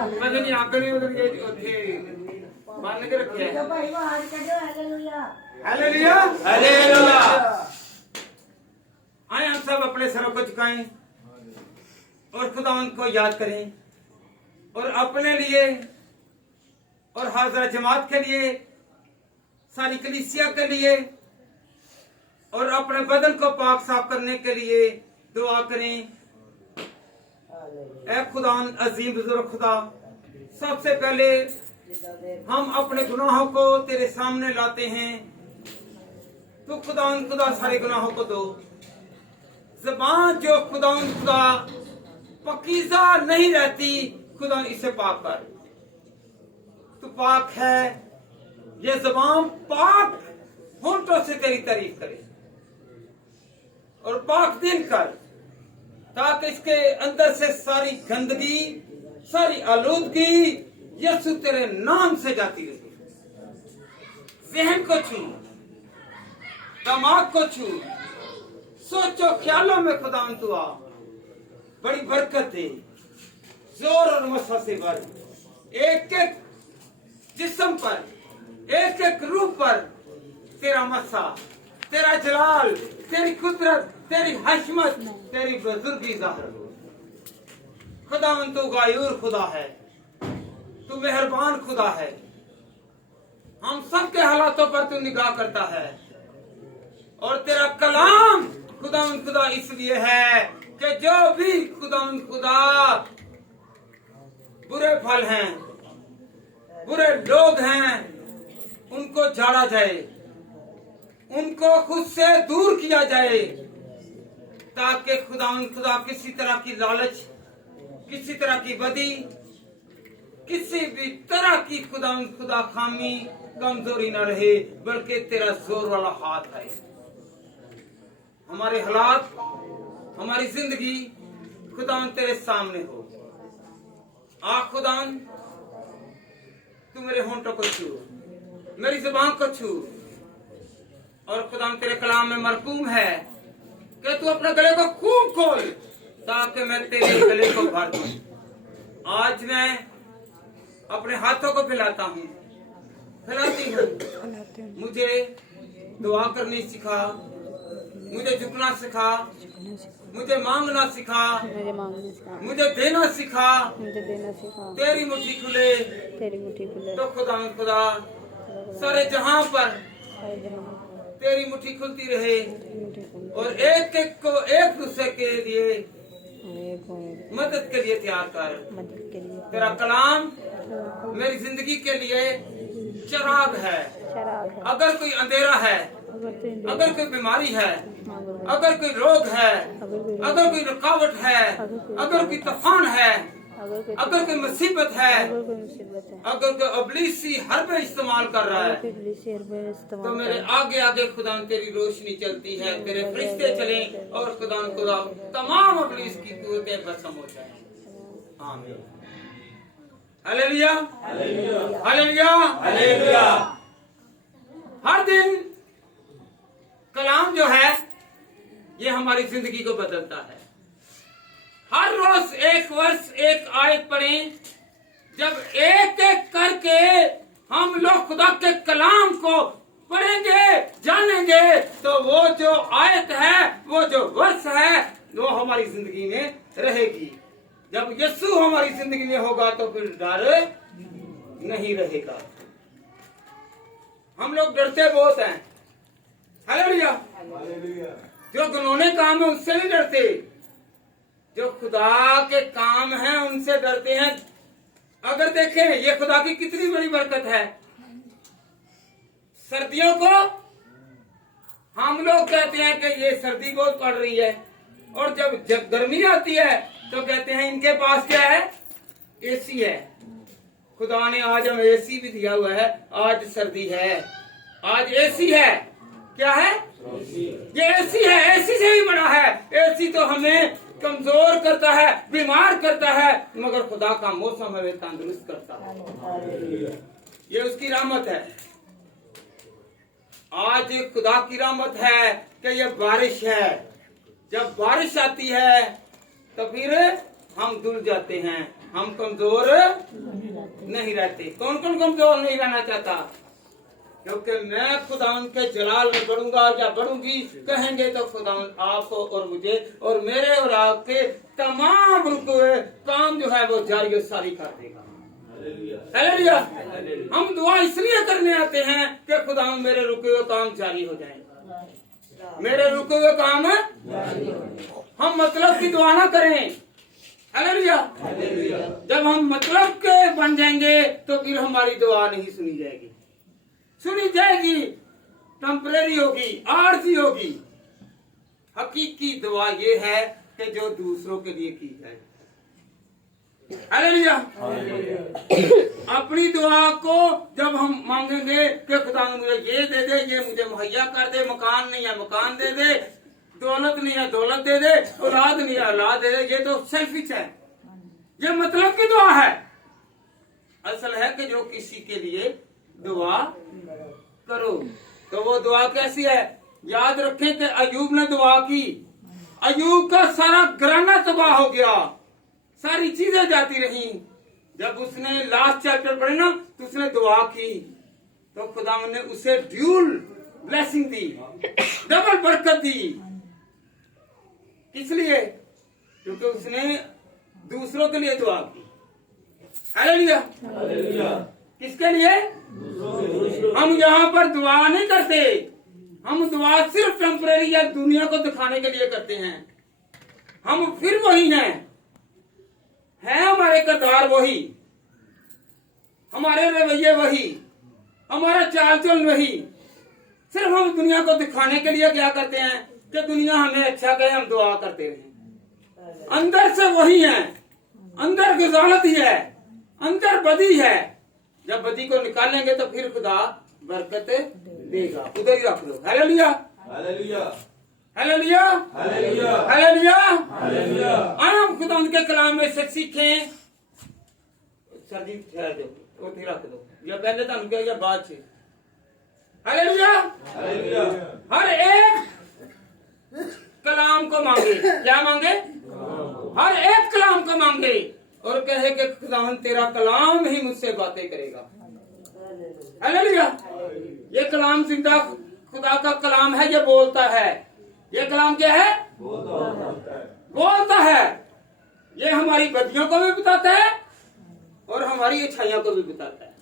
पता नहीं आंकड़े उधर गए थे मान के रखे हैं। Hallelujah hallelujah hallelujah. आए हम सब अपने सरों को झुकाएं और खुदावंद को याद करें और अपने लिए और हाज़रा जमात के लिए, सारी कलीसिया के लिए और अपने बदन को पाक साफ करने के लिए दुआ करें। ऐ खुदावंद अजीम बुजुर्ग खुदा, सबसे पहले हम अपने गुनाहों को तेरे सामने लाते हैं। तो खुदावंद खुदा सारे गुनाहों को दो। ज़बान जो खुदावंद खुदा पकीज़ा नहीं रहती, खुदा इसे पाक कर। तू पाक है, ये ज़बान पाक होंठों से तेरी तारीफ करे और पाक दिल कर, ताकि इसके अंदर से सारी गंदगी, सारी आलूदगी यीशु तेरे नाम से जाती रहे। जहन को छू, दिमाग को छू, सोचो ख्यालों में खुदा तू आ, बड़ी बरकत दे, जोर और मसा से भर, एक एक जिस्म पर, एक एक रूह पर तेरा मसा, तेरा जलाल, तेरी कुदरत, तेरी हशमत, तेरी बुजुर्गी ज़ाहिर हो। खुदावंद तू गायूर खुदा है, तू मेहरबान खुदा है। हम सबके हालातों पर तू निगाह करता है और तेरा कलाम खुदावंद खुदा इसलिए है कि जो भी खुदावंद खुदा बुरे फल हैं, बुरे लोग हैं, उनको झाड़ा जाए, उनको खुद से दूर किया जाए, ताकि खुदावंद खुदा किसी तरह की लालच, किसी तरह की बदी, किसी भी तरह की खुदावंद खुदा खामी, कमजोरी न रहे, बल्कि तेरा जोर वाला हाथ है। हमारे हालात, हमारी जिंदगी खुदावंद तेरे सामने हो। आ खुदावंद, तू मेरे होंठों को छू, मेरी जुबान को छू, और खुदावंद तेरे कलाम में मरकूम है कि तू अपने गले को खूब खोल, ताकि मैं तेरे गले को भर दूं। आज मैं अपने हाथों को फैलाता हूँ, फैलाती हूँ। मुझे दुआ करनी सिखा, मुझे झुकना सिखा, मुझे मांगना सिखा, मुझे देना सिखा। तेरी मुट्ठी खुले तो खुदा सारे जहां पर तेरी मुट्ठी खुलती रहे और एक एक को एक दूसरे के लिए मदद के लिए तैयार कर। तेरा कलाम मेरी जिंदगी के लिए चिराग है। अगर कोई अंधेरा है, अगर कोई बीमारी है, अगर कोई रोग है, अगर कोई रुकावट है, अगर कोई तूफान है, अगर कोई मुसीबत है, अगर कोई अबलीसी हरबे इस्तेमाल कर रहा है, तो मेरे आगे आगे खुदा तेरी रोशनी चलती है, तेरे फरिश्ते चलें और खुदा तमाम अबलीस की कुव्वतें भस्म हो जाएं। आमीन। Hallelujah hallelujah hallelujah. हर दिन कलाम जो है ये हमारी जिंदगी को बदलता है। हर रोज एक वर्ष एक आयत पढ़ें। जब एक एक करके हम लोग खुदा के कलाम को पढ़ेंगे, जानेंगे, तो वो जो आयत है, वो जो वर्ष है, वो हमारी जिंदगी में रहेगी। जब यीशु हमारी जिंदगी में होगा तो फिर डर नहीं रहेगा। हम लोग डरते बहुत हैं। हालेलुया। जो गुनौने काम है उससे नहीं डरते, जो खुदा के काम हैं उनसे डरते हैं। अगर देखें ये खुदा की कितनी बड़ी बरकत है। सर्दियों को हम लोग कहते हैं कि ये सर्दी बहुत पड़ रही है, और जब गर्मी आती है तो कहते हैं इनके पास क्या है, एसी है। खुदा ने आज हमें एसी भी दिया हुआ है। आज सर्दी है, आज एसी है। क्या है? ये एसी है, एसी से भी बड़ा है। एसी तो हमें कमजोर करता है, बीमार करता है, मगर खुदा का मौसम हमें तंदुरुस्त करता है। ये उसकी रहमत है। आज खुदा की रहमत है कि ये बारिश है। जब बारिश आती है तो फिर हम धुल जाते हैं। हम कमजोर नहीं रहते। कौन कौन कमजोर नहीं रहना चाहता? क्योंकि मैं खुदावन के जलाल में बढ़ूंगा या बढ़ूंगी, कहेंगे तो खुदावन आपको और मुझे और मेरे और आपके तमाम रुके हुए काम जो है वो जारी और सारी कर देगा। हालेलुया। हम दुआ इसलिए करने आते हैं कि खुदावन मेरे रुके हुए काम जारी हो जाए, मेरे रुके हुए काम हम मतलब की दुआ ना करें। हालेलुया। जब हम मतलब के बन जाएंगे तो फिर हमारी दुआ नहीं सुनी जाएगी, सुनी जाएगी टेम्परेरी होगी, आरजी होगी। हकीकी दुआ ये है कि जो दूसरों के लिए की जाए। हालेलुया। अपनी दुआ को जब हम मांगेंगे कि खुदा मुझे ये दे दे, ये मुझे मुहैया कर दे, मकान नहीं है मकान दे दे, दौलत नहीं है दौलत दे दे, औलाद नहीं है औलाद दे दे, ये तो सेल्फिश है, ये मतलब की दुआ है। असल है कि जो किसी के लिए दुआ करो तो वो दुआ कैसी है? याद रखें कि अयूब ने दुआ की, अयूब का सारा घराना तबाह हो गया, सारी चीजें जाती रही। जब उसने लास्ट चैप्टर पढ़े ना तो उसने दुआ की तो खुदा ने उसे ड्यूल ब्लेसिंग दी, डबल बरकत दी। किस लिए? क्योंकि उसने दूसरों के लिए दुआ की। हालेलुया। किसके लिए? हम यहाँ पर दुआ नहीं करते, हम दुआ सिर्फ टेम्परेरी या दुनिया को दिखाने के लिए करते हैं। हम फिर वही हैं, है हमारे किरदार वही, हमारे रवैये वही, हमारा चाल चलन वही। सिर्फ हम दुनिया को दिखाने के लिए क्या करते हैं कि दुनिया हमें अच्छा कहे, हम दुआ करते रहे। अंदर से वही है, अंदर गुजारत ही है, अंदर बदी है। जब बदी को निकालेंगे तो फिर खुदा बरकत देगा। उधर ही रख लो। Hallelujah. Hallelujah. Hallelujah. Hallelujah. Hallelujah. Hallelujah. हम खुदा उनके कलाम में से सीखें। सर्दी ठहर दो, वो रख दो, या पहले तो क्या या बाद से। हालेलुया। हालेलुया। हर एक कलाम को मांगे, क्या मांगे? हर एक कलाम को मांगे और कहे कि खुदावन तेरा कलाम ही मुझसे बातें करेगा। हालेलुया। ये कलाम जिंदा खुदा का कलाम है, ये बोलता है। ये कलाम क्या है? बोलता है। ये हमारी बदियों को भी बताता है और हमारी अच्छाइयों को भी बताता है,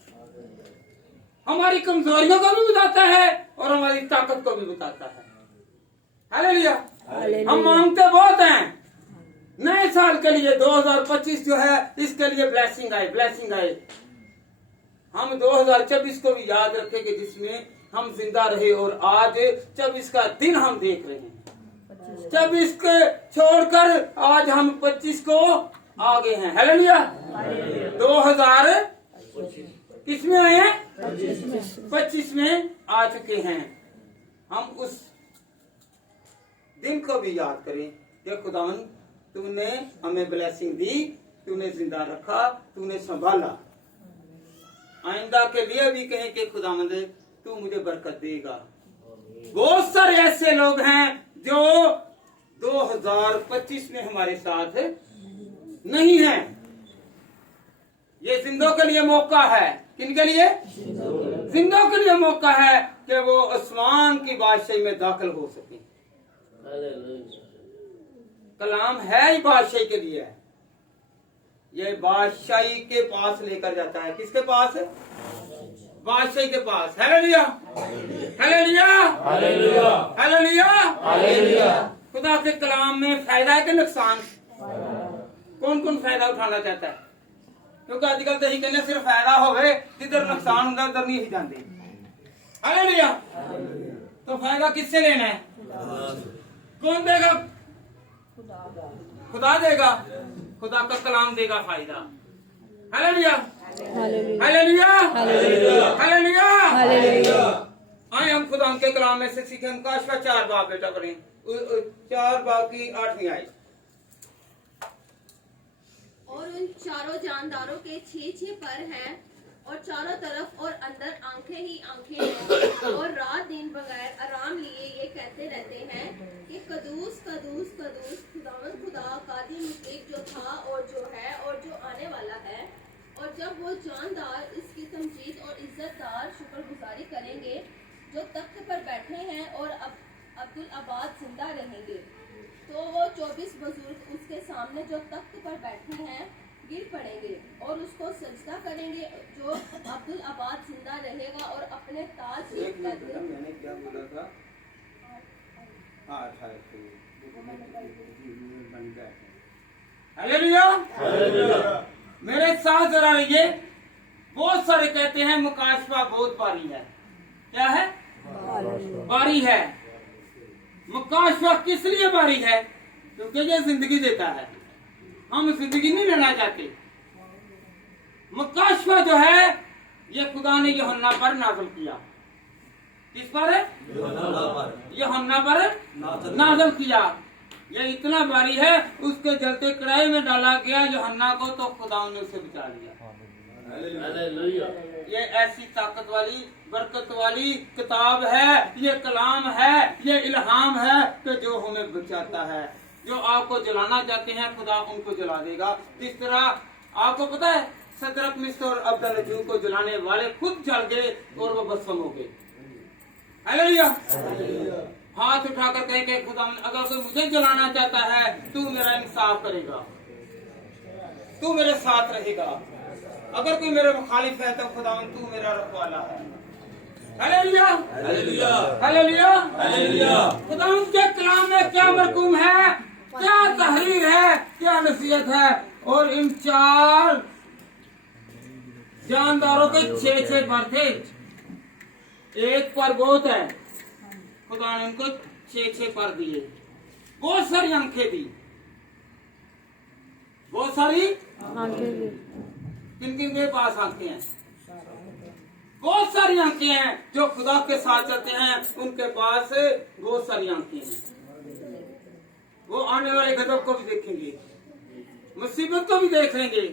हमारी कमजोरियों को भी बताता है और हमारी ताकत को भी बताता है। हालेलुया। हम मांगते बहुत हैं नए साल के लिए, 2025 जो है इसके लिए ब्लेसिंग आए, ब्लेसिंग आए। हम 2024 को भी याद रखें कि जिसमें हम जिंदा रहे और आज 24 का दिन हम देख रहे हैं। 24 को छोड़कर आज हम 25 को आगे हैं। हालेलुया। 2000 किसमें आए हैं? 25 में आ चुके हैं। हम उस दिन को भी याद करें कि खुदावन तूने हमें ब्लेसिंग दी, तूने जिंदा रखा, तूने संभाला। आइंदा के लिए भी कहें कि खुदावंद तू मुझे बरकत देगा। बहुत सारे ऐसे लोग हैं जो 2025 में हमारे साथ नहीं हैं। ये जिंदों के लिए मौका है। किनके लिए? जिंदों के लिए मौका है कि वो आसमान की बादशाही में दाखिल हो सके। कलाम है ही बादशाही के लिए है। ये बादशाही के पास लेकर जाता है। किसके पास? बादशाही के पास। Hallelujah. Hallelujah. Hallelujah. Hallelujah. Hallelujah. खुदा के कलाम में फायदा है कि नुकसान? कौन कौन फायदा उठाना चाहता है? क्योंकि आजकल तो ही कहने सिर्फ फायदा होवे, जिधर नुकसान होता उधर नहीं जाते। हालेलुया। तो फायदा किससे लेना है? कौन देगा? खुदा देगा। खुदा का कलाम देगा फायदा। हालेलुया। हालेलुया। हालेलुया। हालेलुया। आए हम खुदा के कलाम में से सीखें। हम काशवा 4 बाब बेटा पढ़ें। 4 बाब की 8वीं आयत। और उन चारों जानदारों के 6 पर हैं और चारों तरफ और अंदर आंखें ही आंखें हैं और रात दिन बगैर आराम लिए ये कहते रहते हैं कि कदूस कदूस कदूस खुदावंद खुदा कादिर मुतलक जो था और जो है और जो आने वाला है। और जब वो जानदार इसकी तमजीद और इज्जतदार शुक्रगुजारी करेंगे जो तख्त पर बैठे हैं और अब्दुल आबाद जिंदा रहेंगे, तो वो 24 बुजुर्ग उसके सामने जो तख्त पर बैठे हैं गिर पड़ेंगे और उसको सजदा करेंगे जो अब्दुल आबाद जिंदा रहेगा और अपने ताज एक मिनट मैडम, मैंने क्या बोला था? हाँ, हालेलुया। मेरे साथ जरा रहिए। बहुत सारे कहते हैं मुकाशफा बहुत बारी है। क्या है? बारी है। मुकाशफा किस लिए बारी है? क्योंकि ये जिंदगी देता है। हम जिंदगी नहीं लेना चाहते। मुकाशफा जो है ये खुदा ने यूहन्ना पर नाज़िल किया। किस पर है? यूहन्ना पर नाज़िल किया। ये इतना भारी है, उसके जलते कढ़ाई में डाला गया यूहन्ना को, तो खुदा ने उसे बचा लिया। ये ऐसी ताकत वाली बरकत वाली किताब है, ये कलाम है, ये इल्हाम है कि जो हमें बचाता है। जो आपको जलाना चाहते हैं खुदा उनको जला देगा। जिस तरह आपको पता है सदरक मिस्र और अब्दुल को जलाने वाले खुद जल गए और वो भस्म हो गए। हालेलुया। हाथ उठाकर कहेंगे खुदा अगर कोई मुझे जलाना चाहता है तू मेरा इंसाफ करेगा, तू मेरे साथ रहेगा। अगर कोई मेरे मुखालिफ है तो खुदा तू मेरा रखवाला है। Hallelujah hallelujah hallelujah hallelujah. खुदा के कलाम में क्या मरकूम है, क्या तहरीर है, क्या नसीहत है। और इन 4 जानदारों के 6 पर थे, एक पर बहुत है। खुदा ने उनको 6 पर दिए, बहुत सारी आंखें दी, बहुत सारी आंखें दी। किन किन के पास आंखें हैं? बहुत सारी आंखें हैं। जो खुदा के साथ चलते हैं उनके पास बहुत सारी आंखें हैं। वो आने वाले गजब को भी देखेंगे, मुसीबत को भी देख लेंगे,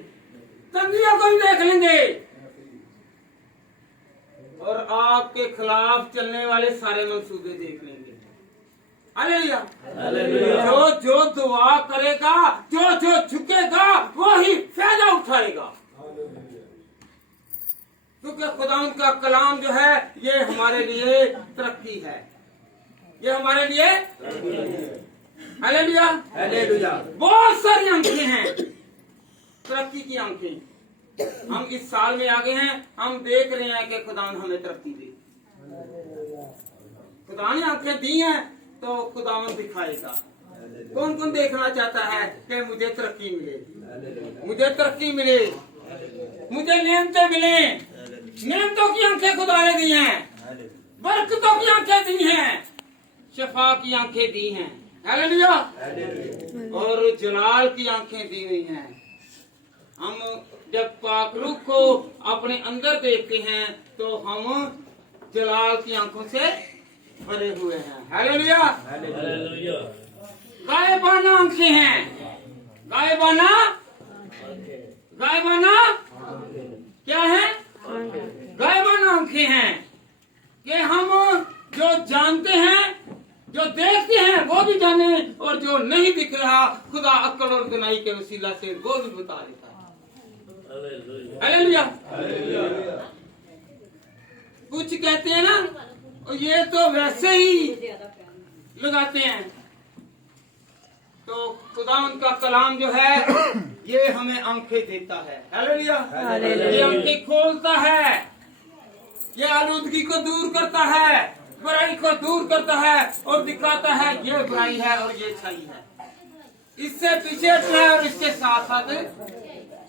तंगियों को भी देख लेंगे और आपके खिलाफ चलने वाले सारे मंसूबे देख लेंगे। Hallelujah hallelujah. जो दुआ करेगा, जो झुकेगा वो ही फायदा उठाएगा। क्योंकि खुदा का कलाम जो है ये हमारे लिए तरक्की है, ये हमारे लिए हालेलुया हालेलुया। बहुत सारी आंखें हैं, तरक्की की आंखें। हम इस साल में आगे हैं, हम देख रहे हैं कि खुदा हमें तरक्की दे। खुदा ने आंखें दी हैं तो खुदावन दिखाएगा। कौन कौन देखना चाहता है कि मुझे तरक्की मिले, मुझे तरक्की मिले, मुझे नेमतें मिले। नेमतों की आंखें खुदा ने दी हैं, बरकतों की आंखें दी हैं, शफा की आंखें दी हैं। हालेलुया। और जलाल की आंखें दी हुई हैं। हम जब पाक रूह को अपने अंदर देखते हैं तो हम जलाल की आंखों से भरे हुए हैं। Hallelujah hallelujah. गायबाना आंखें हैं, गायबाना गायबाना क्या है? गायबाना आंखें हैं कि हम जो जानते हैं, जो देखते हैं वो भी जाने, और जो नहीं दिख रहा खुदा अक्ल और दुनाई के वसीला से वो भी बता देता है। हालेलुया। कुछ कहते हैं ना ये तो वैसे ही लगाते हैं, तो खुदा उनका कलाम जो है ये हमें आंखें देता है। हालेलुया। ये आंखें खोलता है, ये आलूदगी को दूर करता है, बुराई को दूर करता है और दिखाता है ये बुराई है और ये अच्छाई है। इससे पीछे हटना है और इसके साथ साथ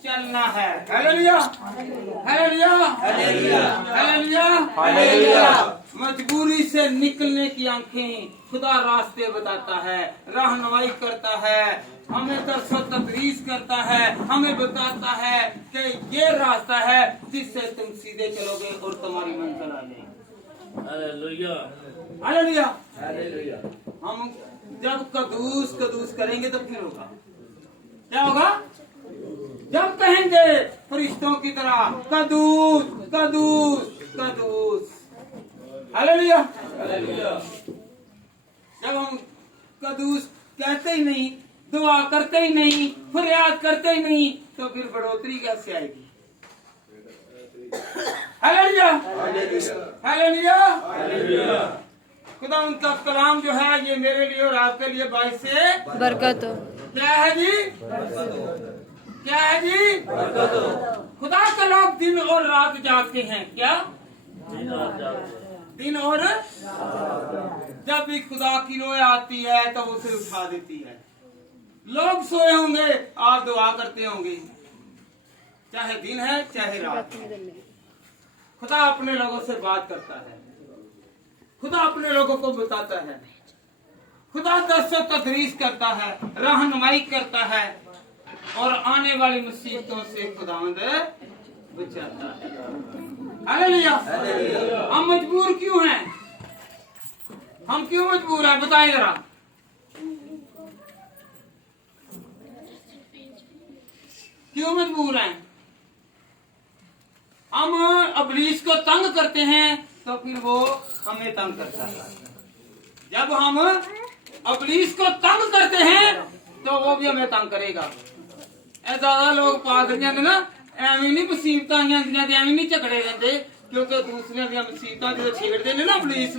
चलना है। Hallelujah hallelujah hallelujah hallelujah hallelujah. मजबूरी से निकलने की आंखें, खुदा रास्ते बताता है, रहनुमाई करता है, हमें दरसो तदरीस करता है, हमें बताता है कि ये रास्ता है जिससे तुम सीधे चलोगे और तुम्हारी मंजिल आ जाएगी। Hallelujah hallelujah hallelujah. हम जब कदूस करेंगे तो फिर होगा क्या होगा? जब कहेंगे फरिश्तों की तरह कदूस कदूस कदूस, हालेलुया। जब हम कदूस कहते ही नहीं, दुआ करते ही नहीं, फरियाद करते ही नहीं, तो फिर बढ़ोतरी कैसे आएगी? Hallelujah hallelujah. खुदा उनका कलाम जो है ये मेरे लिए और आपके लिए बाइस से बरकत हो। क्या है जी? क्या है जी? खुदा के लोग दिन और रात जागते हैं। क्या? दिन और जब भी खुदा की रोए आती है तो उसे उठा देती है। लोग सोए होंगे, आप दुआ करते होंगे, चाहे दिन है चाहे रात है। खुदा अपने लोगों से बात करता है, खुदा अपने लोगों को बताता है, खुदा दर्शो तदरीस करता है, रहनुमाई करता है और आने वाली मुसीबतों से खुदावंद बचाता है। हालेलुया। हम मजबूर क्यों हैं? हम क्यों मजबूर हैं? बताएं जरा। क्यों मजबूर हैं? हम इब्लीस को तंग करते हैं तो फिर वो हमें तंग करता है। जब हम इब्लीस को तंग करते हैं तो वो भी हमें तंग करेगा। ज्यादा लोग पादरियां ने ना ਐਵੇਂ ਨਹੀਂ ਮੁਸੀਬਤਾਂ ਆਈਆਂ ਦੀਆਂ ਤੇ ਐਵੇਂ ਨਹੀਂ ਝਗੜੇ ਰਹਿੰਦੇ, ਕਿਉਂਕਿ ਦੂਸਰਿਆਂ ਦੀਆਂ ਮੁਸੀਬਤਾਂ ਜਦੋਂ ਛੇੜਦੇ ਨੇ ਨਾ ਇਬਲੀਸ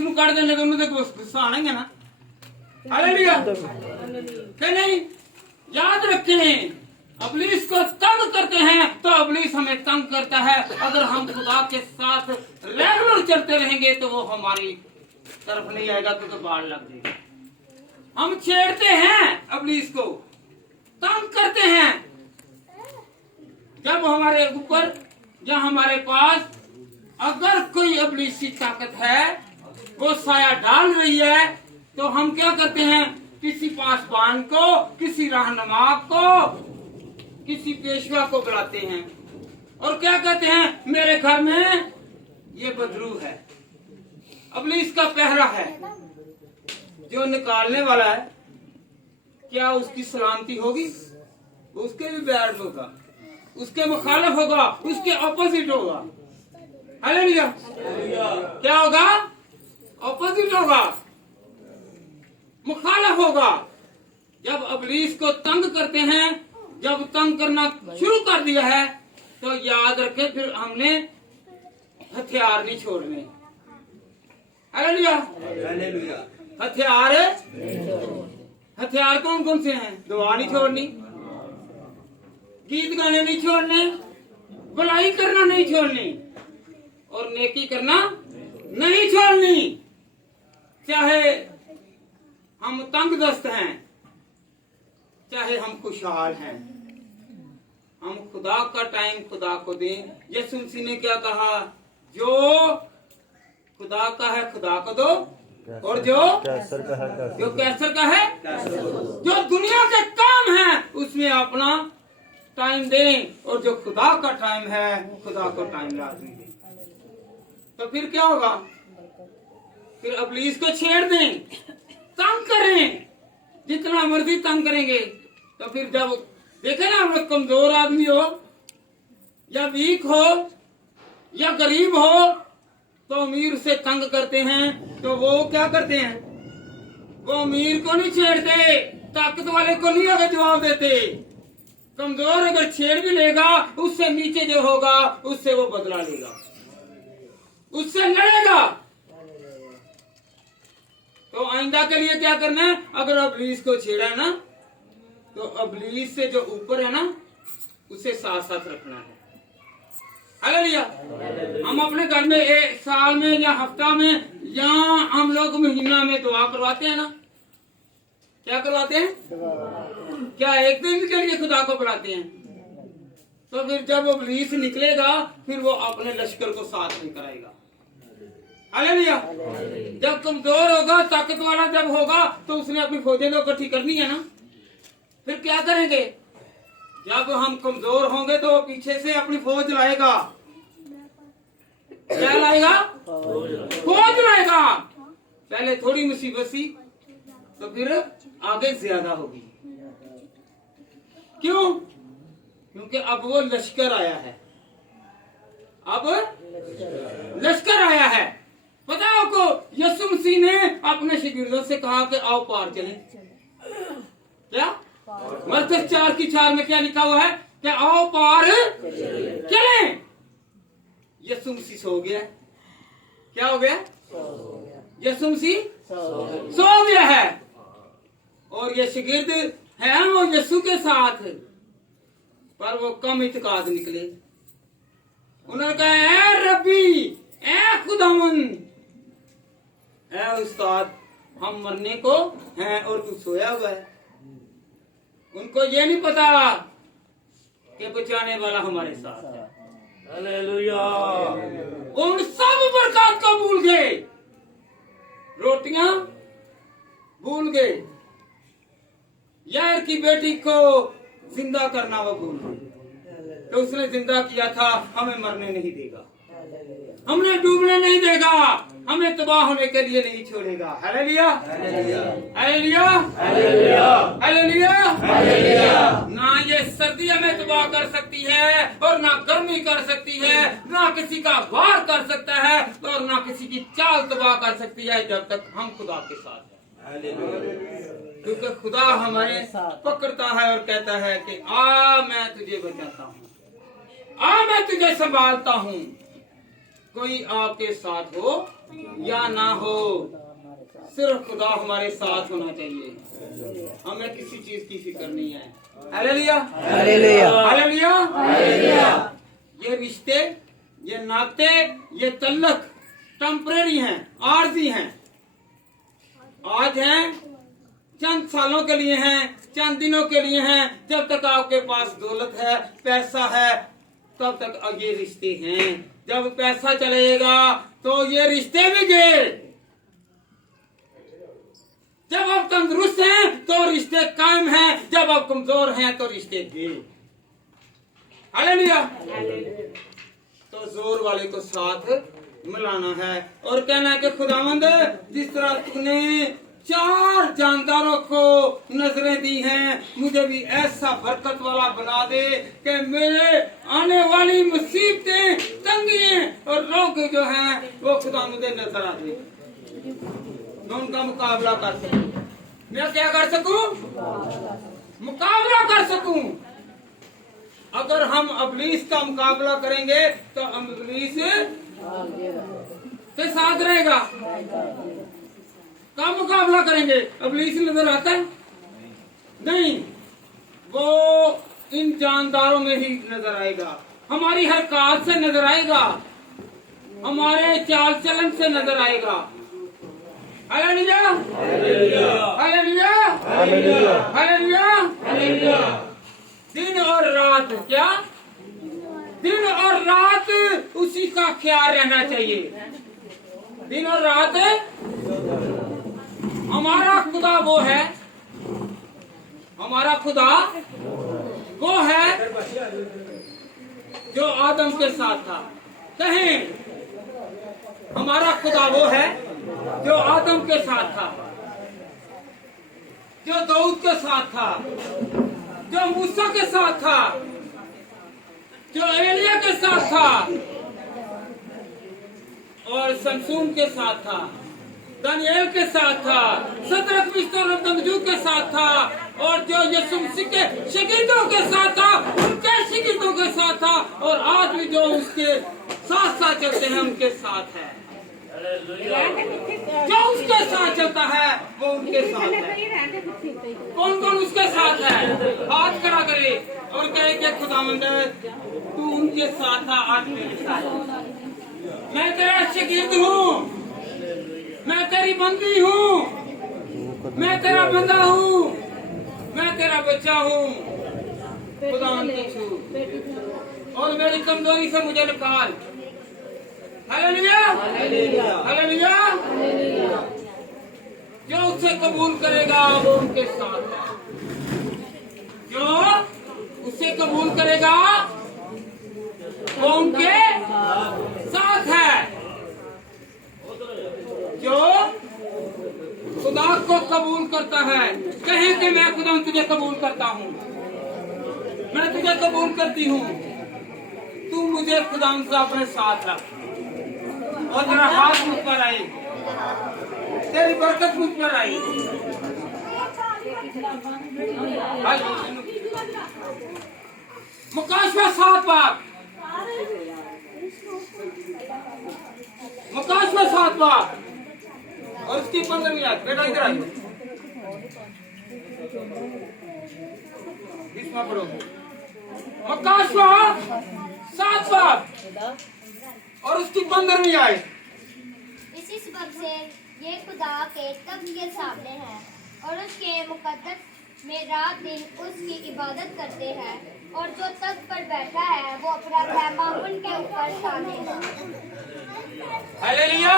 ਨੂੰ ਕੱਢ ਦਿੰਦੇ, ਉਹਨੂੰ ਤੇ ਗੁੱਸਾ ਆਣਾ ਹੀ ਹੈ ਨਾ। हालेलुया कि नहीं? याद रखें, इब्लीस को तंग करते हैं तो इब्लीस हमें तंग करता है। अगर हम खुदा के साथ रेगुलर चलते रहेंगे तो वो हमारी तरफ नहीं आएगा, क्योंकि बाढ़ लग जाएगी। हम छेड़ते हैं इब्लीस को, तंग करते हैं। जब हमारे ऊपर या हमारे पास अगर कोई इब्लीसी ताकत है, वो साया डाल रही है, तो हम क्या करते हैं? किसी पासबान को, किसी रहनुमा को, किसी पेशवा को बुलाते हैं और क्या कहते हैं? मेरे घर में ये बदरू है, इब्लीस का पहरा है, जो निकालने वाला है। क्या उसकी सलामती होगी? उसके भी बैर होगा, उसके मुखालिफ होगा, उसके ऑपोजिट होगा। हालेलुया। क्या होगा? ऑपोजिट होगा, मुखालिफ होगा। जब इब्लीस को तंग करते हैं, जब तंग करना शुरू कर दिया है, तो याद रखें फिर हमने हथियार नहीं छोड़ने। हालेलुया। हथियार कौन कौन से हैं? दुआ नहीं छोड़नी, गीत गाने नहीं छोड़ने, भलाई करना नहीं छोड़नी और नेकी करना नहीं छोड़नी। चाहे हम तंगदस्त हैं, चाहे हम खुशहाल हैं, हम खुदा का टाइम खुदा को दें। यीशु मसीह ने क्या कहा? जो खुदा का है खुदा को दो, और जो कैसर का है, जो दुनिया के काम है उसमें अपना टाइम दें, और जो खुदा का टाइम है खुदा को टाइम लाजमी दें। तो फिर क्या होगा? फिर इब्लीस को छेड़ दें, तंग करें, जितना मर्जी तंग करेंगे। तो फिर जब देखे ना, हम लोग कमजोर आदमी हो या वीक हो या गरीब हो, तो अमीर से तंग करते हैं, तो वो क्या करते हैं? वो अमीर को नहीं छेड़ते, ताकत वाले को नहीं आगे जवाब देते। कमजोर अगर छेड़ भी लेगा, उससे नीचे जो होगा उससे वो बदला लेगा, उससे लड़ेगा। तो आइंदा के लिए क्या करना है? अगर इब्लीस को छेड़ा है ना, तो इब्लीस से जो ऊपर है ना, उसे साथ साथ रखना है। हालेलुया। हम अपने घर में एक साल में या हफ्ता में या हम लोग महीना में दुआ करवाते हैं ना। क्या करवाते हैं? क्या एक दिन के लिए खुदा को बुलाते हैं? तो फिर जब इब्लीस निकलेगा, फिर वो अपने लश्कर को साथ लेकर आएगा। हालेलुया। जब कमजोर होगा, ताकत वाला जब होगा, तो उसने अपनी फौजें तो इकट्ठी करनी है ना। फिर क्या करेंगे? जब हम कमजोर होंगे तो वो पीछे से अपनी फौज लाएगा। क्या लाएगा? फौज लाएगा। पहले थोड़ी मुसीबत सी, तो फिर आगे ज्यादा होगी। क्यों? क्योंकि अब वो लश्कर आया है, अब लश्कर आया है। पता है आपको, यीशु मसीह ने अपने शिगिर्दों से कहा कि आओ पार चलें। क्या मरकस 4:4 में क्या लिखा हुआ है कि आओ पार चलें। यीशु मसीह सो गया। क्या हो गया? यीशु मसीह सो गया है और ये शिगिर्द है वो यीशु के साथ, पर वो कम इत्काद निकले। उन्होंने कहा ए रब्बी, ए खुदावंद, ए उस्ताद, हम मरने को हैं और तू सोया हुआ है। उनको ये नहीं पता कि बचाने वाला हमारे साथ है। हालेलुया। उन सब बरकत को भूल गए, रोटियां भूल गए, यार की बेटी को जिंदा करना वो भूल गए। तो उसने जिंदा किया था, हमें मरने नहीं देगा, हमने डूबने नहीं देगा, हमें तबाह होने के लिए नहीं छोड़ेगा। Hallelujah, hallelujah, hallelujah, hallelujah. ना ये सर्दी हमें तबाह कर सकती है और ना गर्मी कर सकती है, ना किसी का वार कर सकता है और ना किसी की चाल तबाह कर सकती है, जब तक हम खुदा के साथ हैं। क्योंकि खुदा हमें पकड़ता है और कहता है कि आ मैं तुझे बचाता हूँ, आ मैं तुझे संभालता हूँ। कोई आपके साथ हो या ना हो, सिर्फ खुदा हमारे साथ होना चाहिए। हमें किसी चीज की फिक्र नहीं है। Hallelujah, hallelujah, hallelujah, hallelujah. ये रिश्ते, ये नाते, ये तल्लक टेम्परेरी हैं, आर्जी हैं। आज हैं, चंद सालों के लिए हैं, चंद दिनों के लिए हैं। जब तक आपके पास दौलत है, पैसा है, तब तक ये रिश्ते हैं। जब पैसा चलेगा तो ये रिश्ते भी गए। जब आप तंदुरुस्त हैं तो रिश्ते कायम हैं, जब आप कमजोर हैं तो रिश्ते गए। हालेलुया। तो जोर वाले को साथ मिलाना है और कहना है कि खुदावंद, जिस तरह तूने 4 जानदारों को नजरें दी हैं, मुझे भी ऐसा बरकत वाला बना दे कि मेरे आने वाली मुसीबतें, तंगियां और रोग जो हैं वो खुदा मुझे नजर आ दे, मैं उनका मुकाबला कर सकूं। मैं क्या कर सकूं? मुकाबला कर सकूं। अगर हम इब्लीस का मुकाबला करेंगे तो इब्लीस के साथ रहेगा। का मुकाबला करेंगे? इब्लीस नजर आता है? नहीं, वो इन जानदारों में ही नजर आएगा, हमारी हरकत से नजर आएगा, हमारे चाल चलन से नजर आएगा। Hallelujah, hallelujah, hallelujah, hallelujah, hallelujah. दिन और रात, क्या दिन और रात उसी का ख्याल रहना चाहिए। दिन और रात हमारा खुदा वो है, हमारा खुदा वो है जो आदम के साथ था। कहें, हमारा खुदा वो है जो आदम के साथ था, जो दाऊद के साथ था, जो मूसा के साथ था, जो एलिया के साथ था और शमशून के साथ था, दानियल के साथ था, सदरक मिस्र और अबदनगो के साथ था, और जो यीशु मसीह के शिगिर्दों के साथ था, उनके शिगिर्दों के साथ था, और आज भी जो उसके साथ साथ चलते हैं उनके साथ है। जो उसके साथ चलता है वो उनके साथ है। कौन कौन उसके साथ है? हाथ खड़ा करे और कहे कि खुदावंद, तू उनके साथ था, आज मेरे साथ। मैं तेरा शिगिर्द हूँ, मैं तेरी बंदी हूँ, मैं तेरा बंदा हूँ, मैं तेरा बच्चा हूँ। खुदावंद छू और मेरी कमजोरी से मुझे निकाल। Hallelujah, hallelujah. जो उसे कबूल करेगा वो उनके साथ है। जो उसे कबूल करेगा वो उनके साथ है। जो खुदा को कबूल करता है, कहे कि मैं खुदा तुझे कबूल करता हूँ। मैं तुझे कबूल करती हूँ, तू मुझे खुदा से अपने साथ रख और मेरा हाथ मुझ पर आई, तेरी बरकत मुझ पर आई। मुकाशवा 7 बार, मुकाशवा 7 बार और उसकी 15वीं आयत। बेटा इधर आइए, इसमें पढ़ो। मुकाशवा 7 बार और उसकी 15वीं आयत। इसी सबब से ये खुदा के तख्त के सामने है और उसके मुकद्दस में रात दिन उसकी इबादत करते हैं, और जो तख्त पर बैठा है वो अपना खैमा उनके ऊपर ताने है। हालेलुया।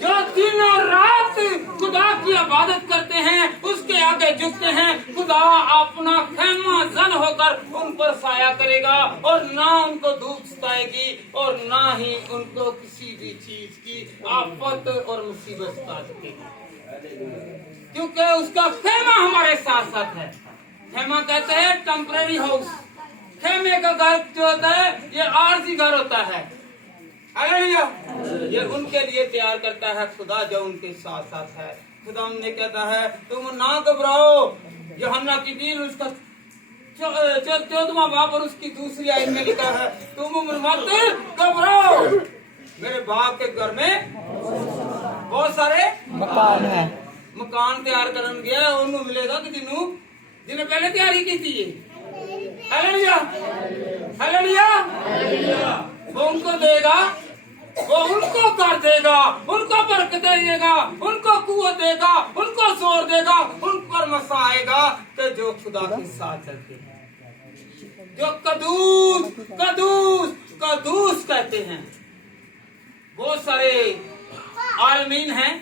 जो दिन और रात खुदा की इबादत करते हैं, उसके आगे झुकते हैं, खुदा अपना खैमा जन होकर उन पर साया करेगा और ना उनको धूप सताएगी और ना ही उनको किसी भी चीज की आफत और मुसीबत सता सकेगी, क्योंकि उसका खेमा हमारे साथ साथ है। खेमा कहते हैं टेम्परेरी हाउस। खेमे का घर जो होता है ये आरजी घर होता है। हालेलुया। ये उनके लिए तैयार करता है खुदा जो उनके साथ साथ है। खुदा हमने कहता है तुम ना घबराओ। यूहन्ना की इंजील उसका 14वां बाब और उसकी 2री आयत में लिखा है तुम मत घबराओ, मेरे बाप के घर में बहुत सारे मकान है। मकान तैयार करन गया, उन्हें मिलेगा कि जिन्हें पहले तैयारी की थी। Hallelujah, hallelujah. वो उनको देगा, वो उनको कर देगा, उनको बरकत देगा, उनको कुव्वत देगा, उनको जोर देगा, उन पर मसा आएगा कि जो खुदा के साथ चलते हैं, जो कदूस कदूस कदूस कहते हैं। बहुत सारे आलमीन हैं,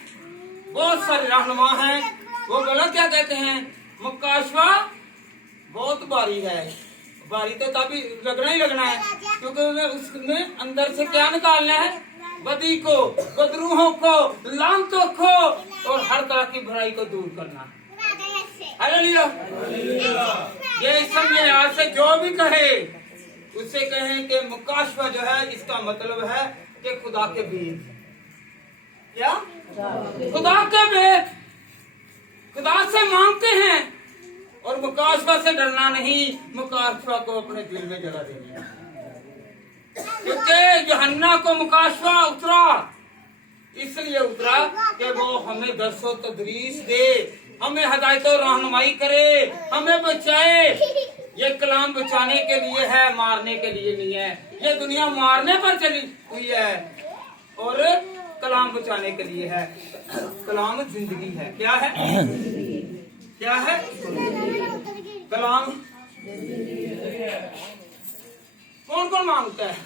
बहुत सारे रहनुमा हैं, वो बोला क्या कहते हैं, मुकाशवा बहुत भारी है। भारी तो तभी लगना ही लगना है, क्योंकि उसमें अंदर से क्या निकालना है, बदी को, बदरूहों को, लानतों को और हर तरह की बुराई को दूर करना। हालेलुया। ये समझे, आज से जो भी कहे उससे कहें कि मुकाशवा जो है इसका मतलब है कि खुदा के भेद। क्या? खुदा के भेद खुदा से मांगते हैं और मुकाशवा से डरना नहीं, मुकाशवा को अपने दिल में जगह देनी है। क्योंकि यूहन्ना को मुकाशवा उतरा, इसलिए उतरा कि वो हमें दर्शो तदरीस दे, हमें हदायत और रहनुमाई करे, हमें बचाए। ये कलाम बचाने के लिए है, मारने के लिए नहीं है। ये दुनिया मारने पर चली हुई है और कलाम बचाने के लिए है। कलाम जिंदगी है। क्या है? क्या है कलाम? कौन कौन मांगता है?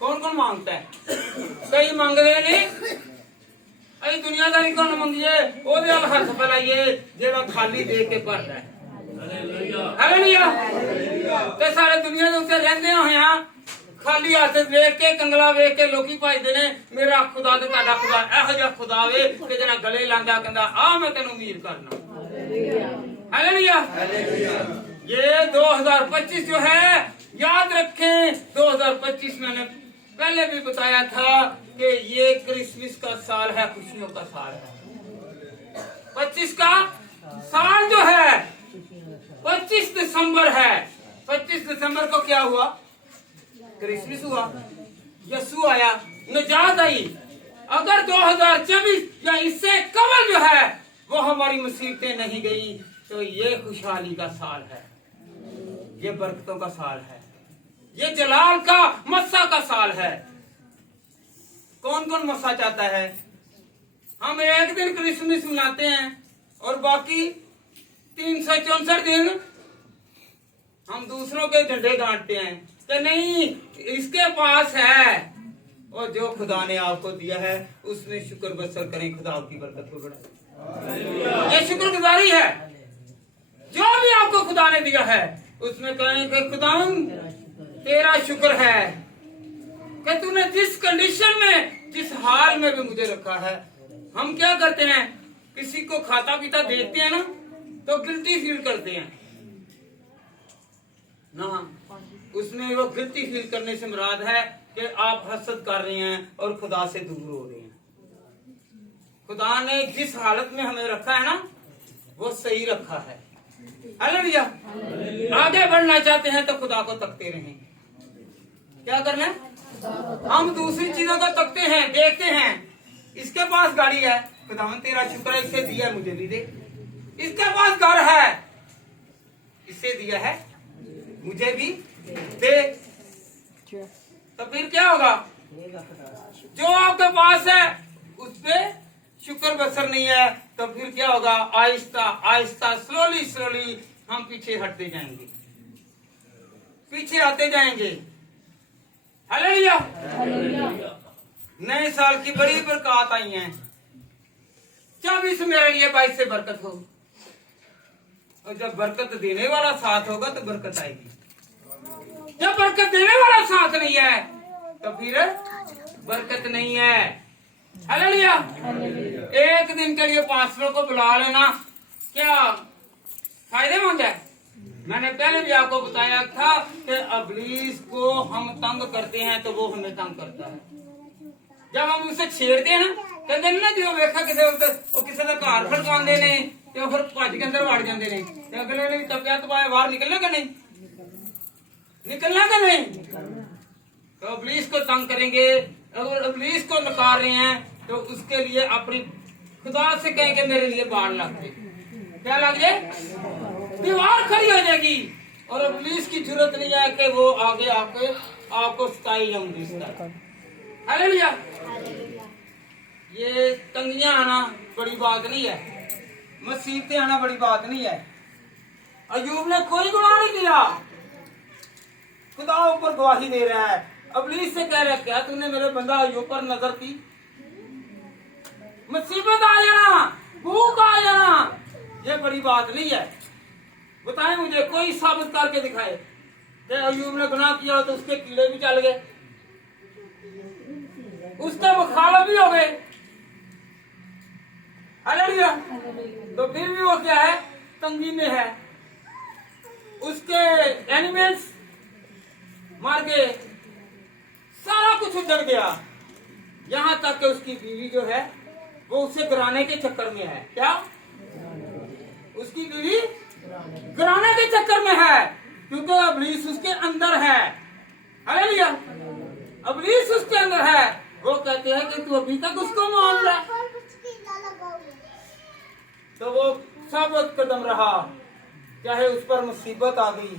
कौन कौन मांगता है? कई मांग रहे नहीं, अरे दुनियादारी को न मंगिए, वो हाथ फैलाइए जेड़ा खाली दे के भरता है। हालेलुया। ते सारे दुनिया दे उत्ते रहंदे हो यहाँ खाली हाथ वेख के, कंगला वेख के लोकी भजदे ने मेरा खुदा ते तुहाडा खुदा इहो जिहा खुदा वे कि जेड़ा गले लांदा कहंदा आ मैं तैनूं अमीर करना। हालेलुया। ये 2025 जो है, याद रखें 2025 मैंने पहले भी बताया था कि ये क्रिसमस का साल है, खुशियों का साल है। 25 का साल जो है 25 दिसंबर है। 25 दिसंबर को क्या हुआ? क्रिसमस हुआ, यसु आया, निजात आई। अगर 2024 या इससे कबल जो है वो हमारी मुसीबतें नहीं गई तो ये खुशहाली का साल है, ये बरकतों का साल है, ये जलाल का मस्सा का साल है। कौन कौन मस्सा चाहता है? हम एक दिन क्रिसमस मनाते हैं और बाकी 364 दिन हम दूसरों के झंडे गांटते हैं कि नहीं इसके पास है। और जो खुदा ने आपको दिया है उसमें शुक्र बसर करें, खुदा आपकी बरकत को बढ़ाए। ये शुक्रगुजारी है। जो भी आपको खुदा ने दिया है उसमें कहें कि खुदा तेरा शुक्र है कि तूने जिस कंडीशन में, जिस हाल में भी मुझे रखा है। हम क्या करते हैं, किसी को खाता पीता देखते हैं ना तो गिल्टी फील करते हैं ना, उसमें वो गिल्टी फील करने से मुराद है कि आप हसद कर रहे हैं और खुदा से दूर हो रहे हैं। खुदा ने जिस हालत में हमें रखा है ना, वो सही रखा है। हालेलुया। आगे बढ़ना चाहते हैं तो खुदा को तकते रहें। क्या करना है? हम दूसरी चीजों को तकते हैं, देखते हैं। इसके पास गाड़ी है, खुदावन तेरा शुक्र है, इससे दिया मुझे भी दे। इसके पास घर है, इससे दिया है मुझे भी दे। तो फिर क्या होगा? जो आपके पास है उस पे शुक्र बसर नहीं है, तो फिर क्या होगा? आहिस्ता आहिस्ता स्लोली स्लोली हम पीछे हटते जाएंगे, पीछे आते जाएंगे। हालेलुया। नए साल की बड़ी बरकत आई है। 24 मेरे लिए 22 से बरकत हो, और जब बरकत देने वाला साथ होगा तो बरकत आएगी। जब बरकत देने वाला साथ नहीं है तो फिर बरकत नहीं है। हालेलुया। एक दिन के लिए पास्टरों को बुला लेना क्या फायदेमंद है? मैंने पहले भी आपको बताया था कि इब्लीस को हम तंग करते हैं तो वो हमें तंग करता है। जब हम उसे छेड़ते हैं ना, कहते हैं ना, जो वेखा किसी का घर खड़काते ने तो फिर भज के अंदर वड़ जाते ने, तो अगले ने भी टप्पिया तो बाहर निकलना कि नहीं? निकलना कि नहीं? तो इब्लीस को तंग करेंगे। अगर इब्लीस को नकार रहे हैं तो उसके लिए अपनी खुदा से कहें कि मेरे लिए बाढ़ लग जाए। क्या लग जाए? दीवार खड़ी हो जाएगी, और इब्लीस की जरूरत नहीं है कि वो आगे आके आपको सताई जाऊंगी। हालेलुया। ये तंगियां आना बड़ी बात नहीं है, मुसीबतें आना बड़ी बात नहीं है। अयूब ने कोई गुनाह नहीं किया, खुदा ऊपर गवाही दे रहा है। इब्लीस से कह रहा है, क्या तूने मेरे बंदा अयूब पर नजर की? मुसीबत आ जाना, भूख आ जाना, ये बड़ी बात नहीं है। बताएं मुझे, कोई साबित करके दिखाए कि अयूब ने गुनाह किया तो उसके कीड़े भी चल गए, उसके मुखालिफ भी हो गए। हालेलुया। तो फिर भी वो क्या है? तंगी में है। उसके एनिमल्स मर गए, सारा कुछ उजड़ गया, यहां तक कि उसकी बीवी जो है वो उसे गिराने के चक्कर में है। क्या? उसकी बीवी गिराने के चक्कर में है, क्योंकि इब्लीस उसके अंदर है। हालेलुया। इब्लीस उसके अंदर है। वो कहते हैं कि तू अभी तक उसको मान रहा है, तो वो साबित कदम रहा, चाहे उस पर मुसीबत आ गई,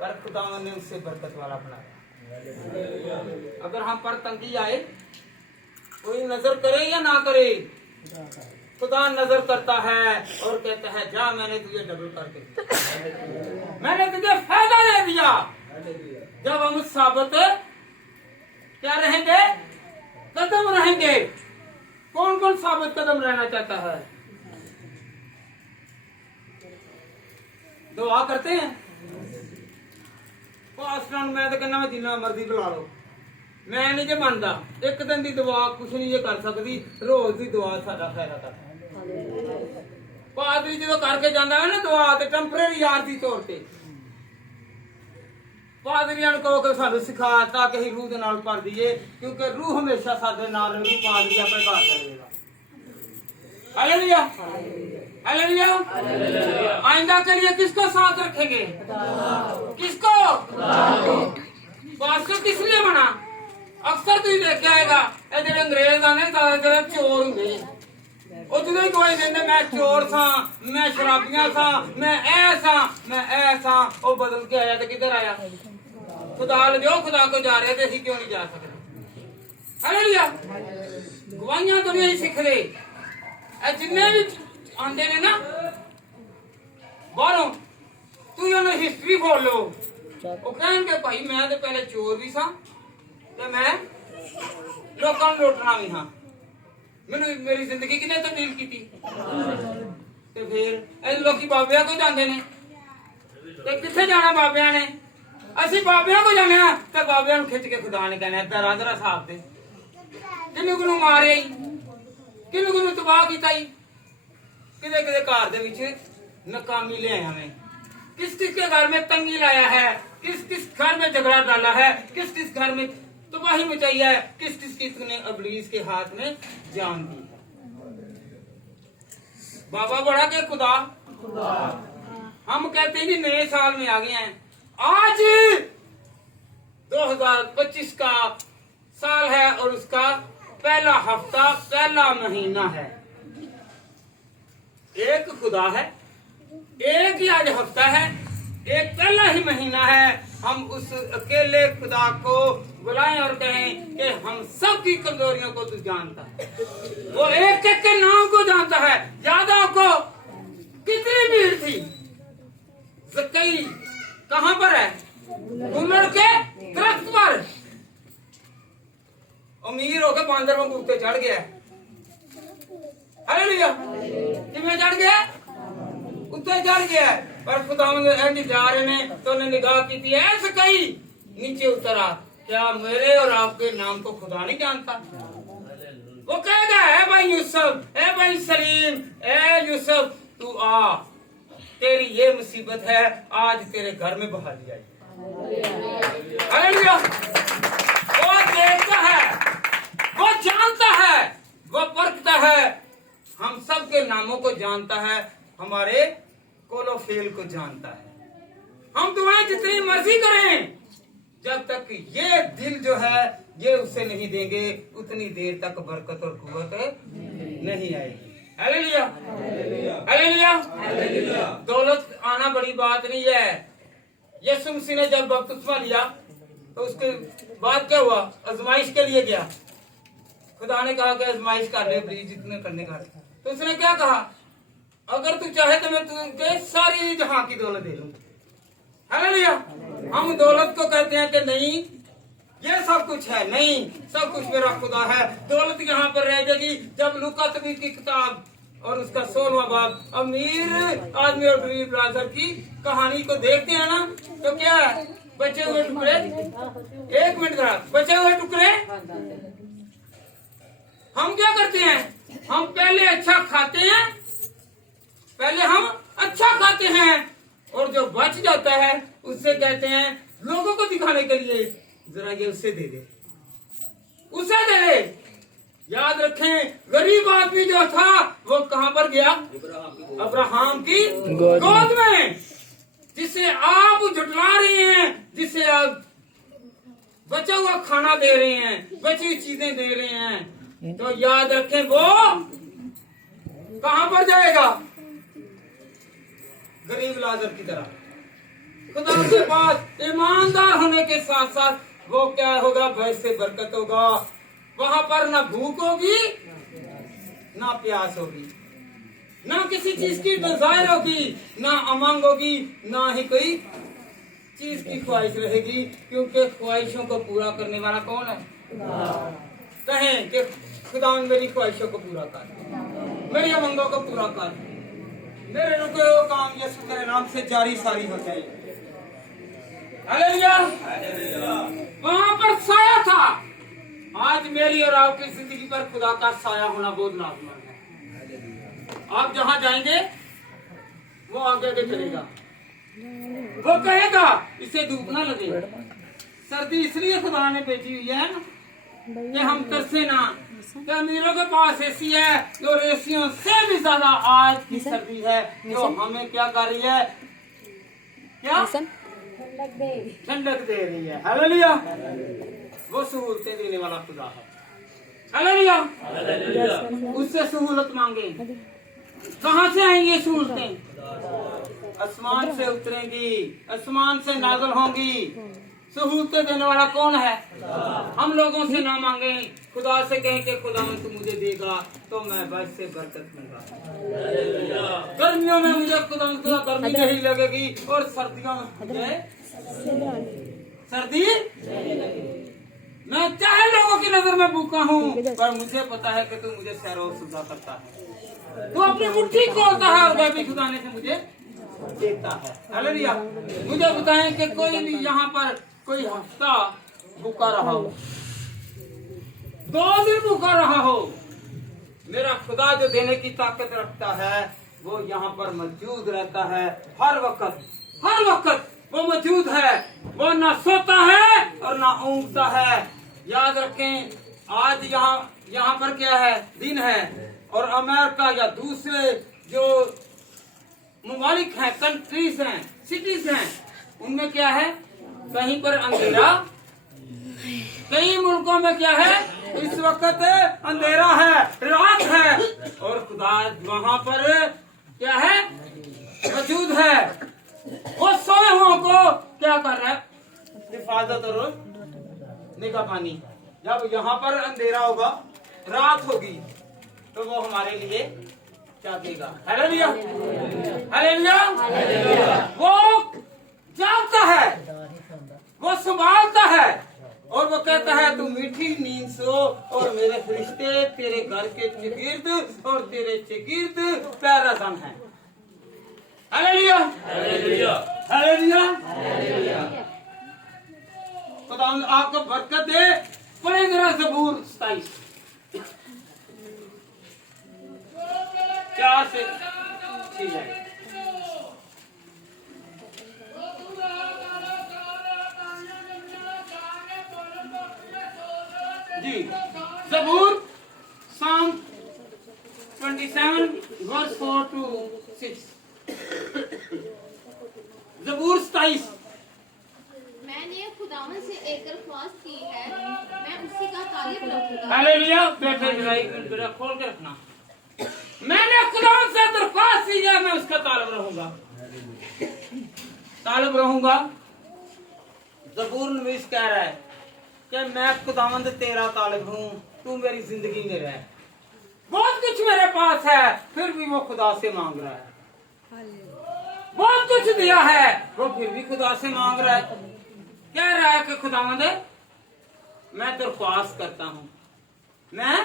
पर खुदा ने उससे बरकत वाला बनाया। अगर हम पर तंगी आए, कोई नजर करे या ना करे, खुदा नजर करता है और कहता है, जा मैंने तुझे डबल करके दिया, मैंने तुझे फायदा दे दिया। जब हम साबित क्या रहेंगे? कदम रहेंगे। कौन कौन साबित कदम रहना चाहता है? दुआ करते हैं। पास्टर मैं तो कहना जिन्ना मर्जी बुला लो, मैं नहीं जे मानता। एक दिन की दुआ कुछ नहीं जे कर सकती, रोज की दुआ साडा फायदा करता। पादरी जो करके जाता है ना दुआ, तो टैंपरेरी आरती तौर पर पादरियां को सानू सिखाता कि रूह दे नाल भर दीए, क्योंकि रूह हमेशा साडे नाल रहेगी, पादरी अपने घर करेगा। हालेलुया। हालेलुया। आइंदा के लिए किसको साथ रखेंगे? किसको? पास्टर किस लिए बना? अक्सर तू देखे आएगा ये अंग्रेज आने ज्यादा चोर होंगे, जो गवाही देंगे मैं चोर सा, मैं शराबियां सा, मैं ऐसा, मैं ऐसा। वो बदल के आया तो किधर आया? खुदा जो खुदा को जा रहे थे, असी क्यों नहीं जा सकते? हालेलुया। गवाहियां तो नहीं सीख रहे, जिन्ने भी आंदे ने ना बाहरों, तू उन्हें हिस्ट्री बोल लो, वो कहेंगे भाई मैं तो पहले चोर भी सा, तो मैं लोगों को लुटना भी हाँ, मैंने मेरी जिंदगी किने तब्दील की थी। तो फिर लोग बाबिया को जाते ने, तो किथे जाना बाबिया ने? असि बाबिया को जाने, तो बाबिया खिंच के खुदा ने कहना दरा दरा साहब दे, किन्नू किन्नू मारे, किन्नू किन्नू तबाह किया, किते किते घर दे विच नाकामी ले हमें, किस किस के घर में तंगी लाया है, किस किस घर में झगड़ा डाला है, किस किस घर में तबाही मचाई है, किस किस किसने इब्लीस के हाथ में जान दी है। बाबा बड़ा के खुदा हम कहते हैं कि नए साल में आ गए हैं। आज 2025 का साल है और उसका पहला हफ्ता, पहला महीना है। एक खुदा है, एक ही आज हफ्ता है, एक पहला ही महीना है। हम उस अकेले खुदा को बुलाएं और कहें कि हम सब की कमजोरियों को तू जानता है। वो एक एक के नाम को जानता है। यादव को कितनी भीड़ थी, जक्कई कहाँ पर है? उमर के दरख्त पर। अमीर होकर बांदर में कूदते चढ़ गया। हालेलुया। किमें चढ़ गया? उत्ते चढ़ गया। पर खुदा जा रहे ने तो उन्हें निगाह की थी, ऐसे कई नीचे उतरा। क्या मेरे और आपके नाम को खुदा नहीं जानता? वो कहेगा, है भाई यूसुफ, है भाई सलीम, है यूसुफ तू आ, तेरी ये मुसीबत है, आज तेरे घर में बहाली आई। हालेलुया। वो देखता है, वो जानता है, वो परखता है, हम सब के नामों को जानता है, हमारे कोलोफेल को जानता है। हम दुआएं जितनी मर्जी करें, जब तक ये दिल जो है ये उसे नहीं देंगे, उतनी देर तक बरकत और कुव्वत नहीं आएगी। Hallelujah, hallelujah. दौलत आना बड़ी बात नहीं है। यीशु मसीह ने जब बपतिस्मा लिया तो उसके बाद क्या हुआ? आजमाइश के लिए गया। खुदा ने कहा कि आजमाइश कर ले प्लीज, जितने करने का। तो उसने क्या कहा? अगर तू चाहे तो मैं तुझे सारी जहां की दौलत दे दूंगा। हालेलुया। हम दौलत को कहते हैं कि नहीं ये सब कुछ है, नहीं सब कुछ मेरा खुदा है। दौलत यहाँ पर रह जाएगी जब लूका नबी की किताब और उसका 16वां बाब अमीर आदमी और गरीब राजा की कहानी को देखते हैं ना, तो क्या है? बचे हुए टुकड़े, एक मिनट का, बचे हुए टुकड़े हम क्या करते हैं? हम पहले अच्छा खाते हैं, पहले हम अच्छा खाते हैं और जो बच जाता है उससे कहते हैं लोगों को दिखाने के लिए जरा ये उससे दे दे, उसे दे दे। याद रखें, गरीब आदमी जो था वो कहां पर गया? अब्राहम की गोद में। जिसे आप झुठला रहे हैं, जिसे आप बचा हुआ खाना दे रहे हैं, बची हुई चीजें दे रहे हैं, तो याद रखें वो कहां पर जाएगा? गरीब लाजर की तरह। खुदा के पास ईमानदार होने के साथ साथ वो क्या होगा? भय से बरकत होगा। वहां पर ना भूख होगी, ना प्यास होगी, ना किसी चीज की डिजायर होगी, ना अमंग होगी, ना ही कोई चीज की ख्वाहिश रहेगी, क्योंकि ख्वाहिशों को पूरा करने वाला कौन है? कहें कि खुदा मेरी ख्वाहिशों को पूरा कर, मेरी अमंगों को पूरा कर, मेरे रुके हुए काम यीशु के नाम से जारी सारी हो जाए। हालेलुया। वहां पर साया था। आज मेरी और आपकी जिंदगी पर खुदा का साया होना बहुत लाजमी है। आप जहां जाएंगे वो आगे आगे चलेगा। वो कहेगा इसे धूप ना लगे। सर्दी इसलिए खुदा ने भेजी हुई है कि हम तरसे ना। कि अमीरों के पास एसी है, जो एसियों से भी ज्यादा आज की सर्दी है जो हमें क्या कर रही है? क्या ठंडक दे रही है। हालेलुया। वो सहूलतें देने वाला खुदा है। हालेलुया। उससे सहूलत मांगे। कहाँ से आएंगी सहूलतें? आसमान से उतरेंगी, आसमान से नाज़िल होंगी। सहूलतें देने वाला कौन है? हम लोगों से ना मांगे, खुदा से कहें कि खुदा तू मुझे देगा तो मैं बस से बरकत दूंगा। गर्मियों में मुझे खुदा गर्मी नहीं लगेगी और सर्दियों में मुझे सर्दी। मैं चाहे लोगों की नजर में भूखा हूँ, पर मुझे पता है कि तू मुझे सैरो सुधा करता है। तू अपनी मुट्ठी खोलता है और वह भी खुदाने से मुझे देता है। हालेलुया। मुझे बताएं कि कोई भी यहाँ पर कोई हफ्ता भूखा रहा हो, 2 दिन भूखा रहा हो, मेरा खुदा जो देने की ताकत रखता है वो यहाँ पर मौजूद रहता है हर वक्त वो मौजूद है। वो ना सोता है और ना ऊँघता है। याद रखें, आज यहाँ पर क्या है, दिन है, और अमेरिका या दूसरे जो ममालिक हैं, कंट्रीज हैं, सिटीज हैं, उनमें क्या है, कहीं पर अंधेरा, कई मुल्कों में क्या है, इस वक्त अंधेरा है, रात है, और खुदा वहां पर क्या है, मौजूद है। वो सोए हुओं को क्या कर रहा है, हिफाजत और निगरानी। जब यहाँ पर अंधेरा होगा, रात होगी, तो वो हमारे लिए क्या देगा। Hallelujah, hallelujah. वो जागता है, वो संभालता है, और वो कहता है तू मीठी नींद सो, और मेरे फरिश्ते तेरे घर के चगिर्द और तेरे चगिर्द पैरादान है। Hallelujah, hallelujah, hallelujah. खुदा आपको बरकत दे। पढ़े जरा ज़बूर 27 4 से 6 है। जी, ज़बूर Psalm 27 verse 4 to 6। ज़बूर 27। मैंने खुदावन से एक दरख्वास्त की है, मैं उसी का तालिब रहूंगा। हालेलुया। बैठे जरा खोल के रखना। मैंने खुदावन से दरख्वास्त की है, मैं उसका तालिब रहूंगा। ज़बूर नवीस कह रहा है कि मैं खुदावंद तेरा तालिब हूँ, तू मेरी जिंदगी में रह। बहुत कुछ मेरे पास है, फिर भी वो खुदा से मांग रहा है। बहुत कुछ दिया है, वो फिर भी खुदा से मांग रहा है। कह रहा है कि खुदावंद मैं दरख्वास्त करता हूँ। मैं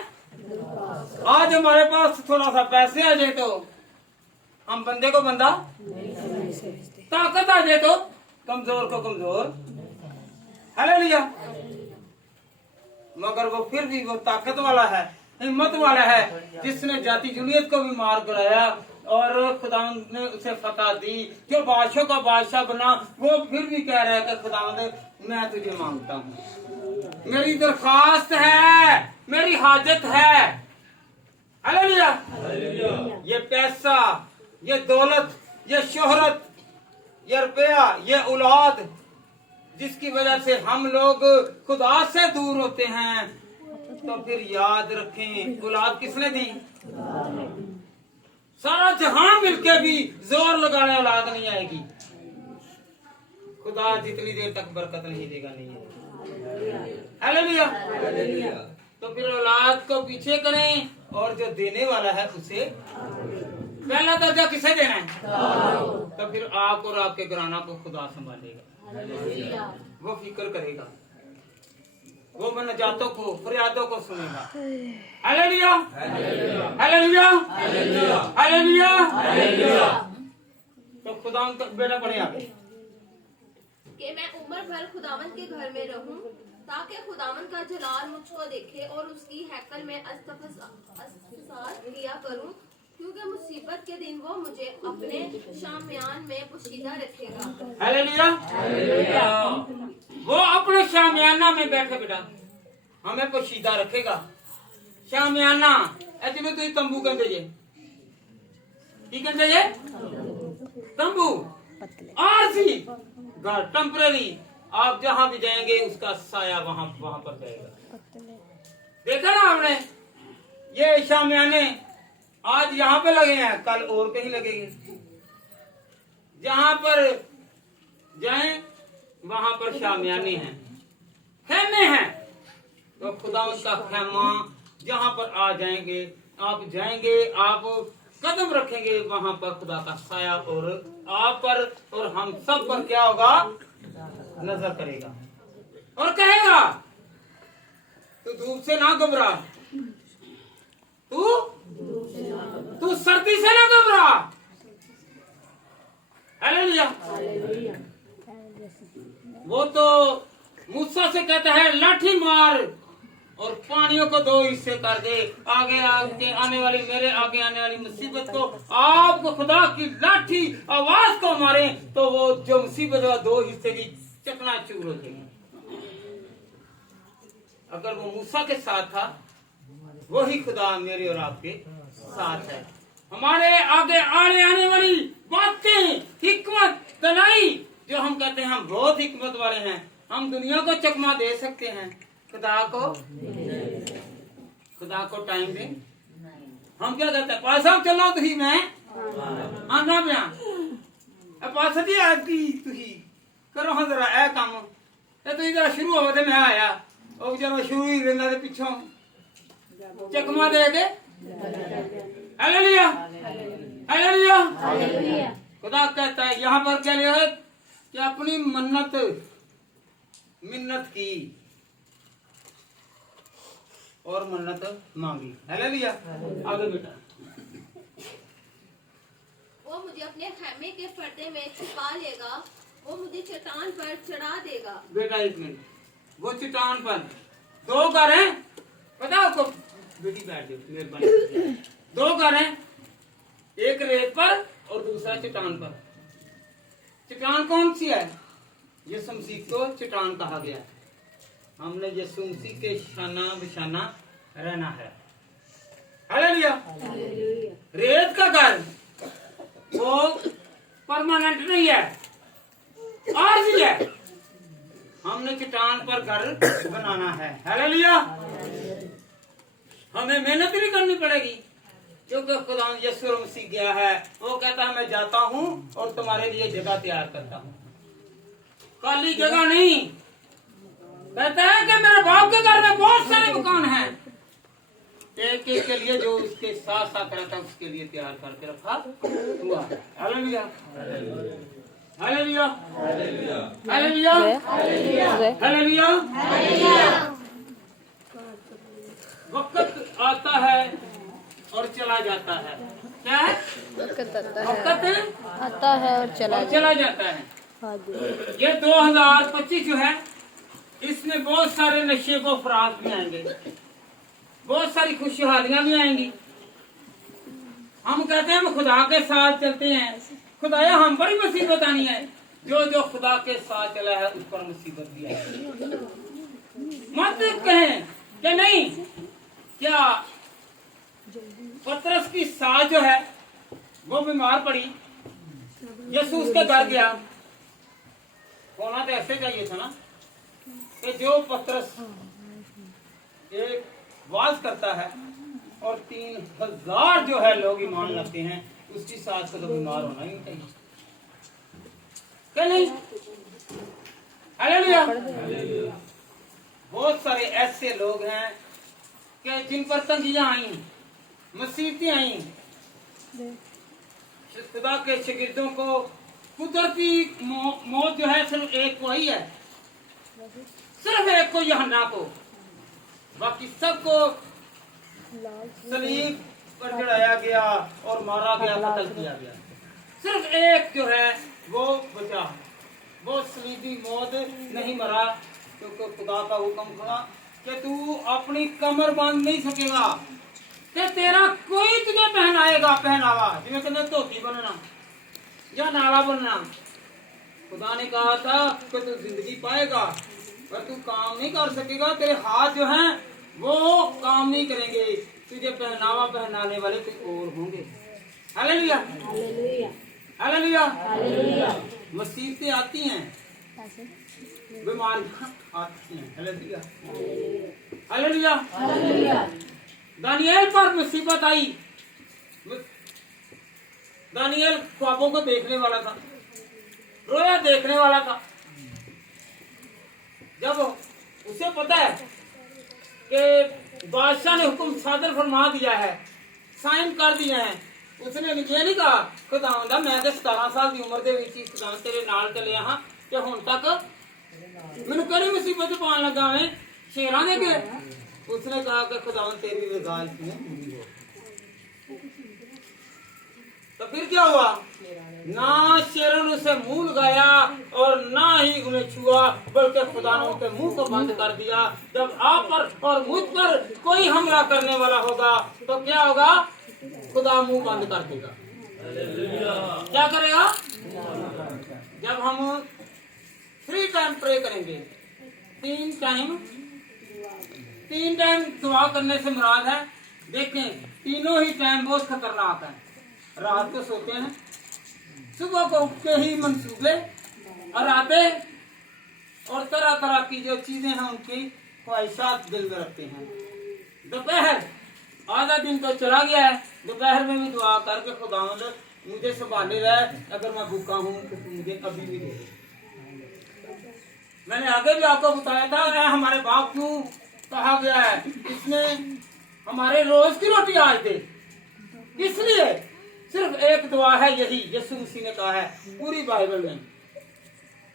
आज हमारे पास थोड़ा सा पैसे आ जाए तो हम बंदे को बंदा, ताकत आ जाए तो कमजोर को कमजोर। हालेलुया। मगर वो फिर भी वो ताकत वाला है, हिम्मत वाला है, जिसने जाति जुनियत को भी मार गिराया और खुदावंद ने उसे फतह दी, जो बादशाह का बादशाह बना। वो फिर भी कह रहा है कि खुदावंद मैं तुझे मांगता हूँ, मेरी दरख्वास्त है, मेरी हाजत है। हालेलुया। ये पैसा, ये दौलत, ये शोहरत, ये रुपया, ये औलाद, जिसकी वजह से हम लोग खुदा से दूर होते हैं, तो फिर याद रखें औलाद किसने दी। सारा जहां मिलके भी जोर लगाने औलाद नहीं आएगी। खुदा जितनी देर तक बरकत नहीं देगा नहीं है। हालेलुया। तो फिर औलाद को पीछे करें, और जो देने वाला है उसे पहला दर्जा किसे देना है, तो फिर आप और आपके घराना को खुदा संभालेगा। वो फिक्र करेगा, वो मनजातों को, फरियादों को सुनेगा। Hallelujah, hallelujah, hallelujah. तो खुदा का बेटा पढ़े आगे कि मैं उम्र भर खुदावन के घर में रहूं, ताकि खुदावन का जलाल मुझको देखे और उसकी हैकल में इस्तफसार किया करूं, क्योंकि मुसीबत के दिन वो मुझे अपने शामियान में पोशीदा रखेगा। हालेलुया। वो अपने शामियाना में बैठे बेटा हमें पोशीदा रखेगा। शामियाना ऐसे में तो तंबू कहते ये की कहते ये तंबू, आरसी घर, टेम्परेरी। आप जहां भी जाएंगे उसका साया वहां पर जाएगा। देखा ना हमने, ये शामियाने आज यहाँ पे लगे हैं, कल और कहीं लगेंगे। जहां पर जाएं वहां पर शामियाने हैं, खेमे हैं। तो खुदा उनका खेमा जहां पर आ जाएंगे, आप जाएंगे, आप कदम रखेंगे, वहां पर खुदा का साया और आप पर और हम सब पर क्या होगा, नजर करेगा और कहेगा तू धूप से ना घबरा, तू सर्दी से ना घबरा। हालेलुया। वो तो मूसा से कहता है लाठी मार और पानियों को 2 हिस्से कर दे। आगे आगे आने वाली मेरे आगे आने वाली मुसीबत को आपको खुदा की लाठी आवाज को मारे तो वो जो मुसीबत है 2 हिस्से की चकनाचूर हो जाएगी। अगर वो मूसा के साथ था, वही खुदा मेरे और आपके साथ है। हमारे आगे आने वाली बातें, हिकमत, दलाई, जो हम कहते हैं हम बहुत हिकमत वाले हैं, हम दुनिया को चकमा दे सकते हैं, खुदा को टाइम दें। हम क्या कहते हैं, पास साहब चलो तुही मैं आना बयान पास दी आती तुही करो हाँ जरा ए काम तुही जरा शुरू हो मैं आया और जरा शुरू ही रहना पिछों चकमा दे के हालेलुया हालेलुया। खुदा कहता है यहाँ पर क्या लिया है कि अपनी मिन्नत की और मन्नत मांगी। हालेलुया। आगे बेटा। वो मुझे अपने खैमे के पर्दे में छुपा लेगा, वो मुझे चट्टान पर चढ़ा देगा। बेटा 1 मिनट, वो चट्टान पर 2 घर हैं, पता आपको? बेटी बैठ जाओ मेहरबानी। 2 घर हैं, एक रेत पर और दूसरा चट्टान पर। चट्टान कौन सी है? यीशु मसीह को चट्टान कहा गया है। हमने यीशु मसीह के शाना बिशाना रहना है। हालेलुया। रेत का घर वो परमानेंट नहीं है, आर्जी है। हमने चट्टान पर घर बनाना है। हालेलुया। हमें मेहनत नहीं करनी पड़ेगी क्योंकि खुदा यीशु मसीह गया है, वो कहता है मैं जाता हूँ और तुम्हारे लिए जगह तैयार करता हूँ। खाली जगह नहीं, कहता है कि मेरे बाप के घर में बहुत सारे मकान हैं, एक एक के लिए जो उसके साथ साथ रहता है उसके लिए तैयार करके रखा हुआ है। Hallelujah hallelujah hallelujah hallelujah. वक्त आता है और चला जाता है। क्या है? वक्त आता है और चला जाता है। ये 2025 जो है इसमें बहुत सारे नशे को फराज भी आएंगे, बहुत सारी खुशहालियां भी आएंगी। हम कहते हैं हम खुदा के साथ चलते हैं, खुदाया हम पर ही मुसीबत आनी है। जो जो खुदा के साथ चला है उस पर मुसीबत भी आएगी। मत कहें कि नहीं, क्या पतरस की सास जो है वो बीमार पड़ी, यीशु उसके घर गया, होना तो ऐसे चाहिए था ना कि जो पतरस एक वाज करता है और 3000 जो है लोग ईमान लाते हैं, उसकी सास को तो बीमार होना ही चाहिए, क्या नहीं? हालेलुया। बहुत सारे ऐसे लोग हैं कि जिन पर तंगियां आई, मुसीबतें आई, खुदा के शागिर्दों को कुदरती मौत जो है सिर्फ एक को ही है, सिर्फ एक को, यूहन्ना को, बाकी सबको सलीब पर चढ़ाया गया और मारा गया, कत्ल किया गया। सिर्फ एक जो है वो बचा, वो सलीबी मौत नहीं मरा क्योंकि खुदा का हुक्म था कि तू अपनी कमर बांध नहीं सकेगा, कि तेरा कोई तुझे पहनाएगा पहनावा, जिन्हें कहते धोती बनना या नाला बनना। खुदा ने कहा था कि तू जिंदगी पाएगा पर तू काम नहीं कर सकेगा, तेरे हाथ जो हैं वो काम नहीं करेंगे, तुझे पहनावा पहनाने वाले कोई और होंगे। Hallelujah hallelujah hallelujah. मुसीबतें आती हैं, बीमारियां आती हैं। Hallelujah hallelujah hallelujah. दानियल पर मुसीबत आई। दानियल ख्वाबों को देखने वाला था, रोया देखने वाला था। जब उसे पता है कि बादशाह ने हुक्म सादर फरमा दिया है, साइन कर दिए हैं, उसने ये नहीं कहा खुदावंदा मैं तो 17 साल की उम्र के खुदा तेरे नाल चले हाँ कि हुण तक मैनू कड़ी मुसीबत पान लगा मैं शेरां दे के। उसने कहा कि खुदावन तेरी रजा इसमें पूरी हो। तो फिर क्या हुआ? ना शेरों ने उसे मुंह लगाया और ना ही उन्हें छुआ, बल्कि खुदा ने उनके मुंह को बंद कर दिया। जब आप पर और मुझ पर कोई हमला करने वाला होगा तो क्या होगा? खुदा मुंह बंद कर देगा। क्या करेगा? जब हम 3 टाइम प्रे करेंगे, 3 टाइम दुआ करने से मुराद है, देखें तीनों ही टाइम बहुत खतरनाक है। रात को सोते हैं, सुबह को उठ के ही मंसूबे और आते और तरह तरह की जो चीजें हैं उनकी ख्वाहिशात दिल में रखते हैं। दोपहर आधा दिन तो चला गया है, दोपहर में भी दुआ करके खुदावंद मुझे संभाले रहे, अगर मैं भूखा हूँ तो तू मुझे अभी भी दे। मैंने आगे भी आपको बताया था हमारे बाप क्यों कहा गया है, इसने हमारे रोज की रोटी आज दे। इसलिए सिर्फ एक दुआ है, यही यीशु मसीह ने कहा है पूरी बाइबल में,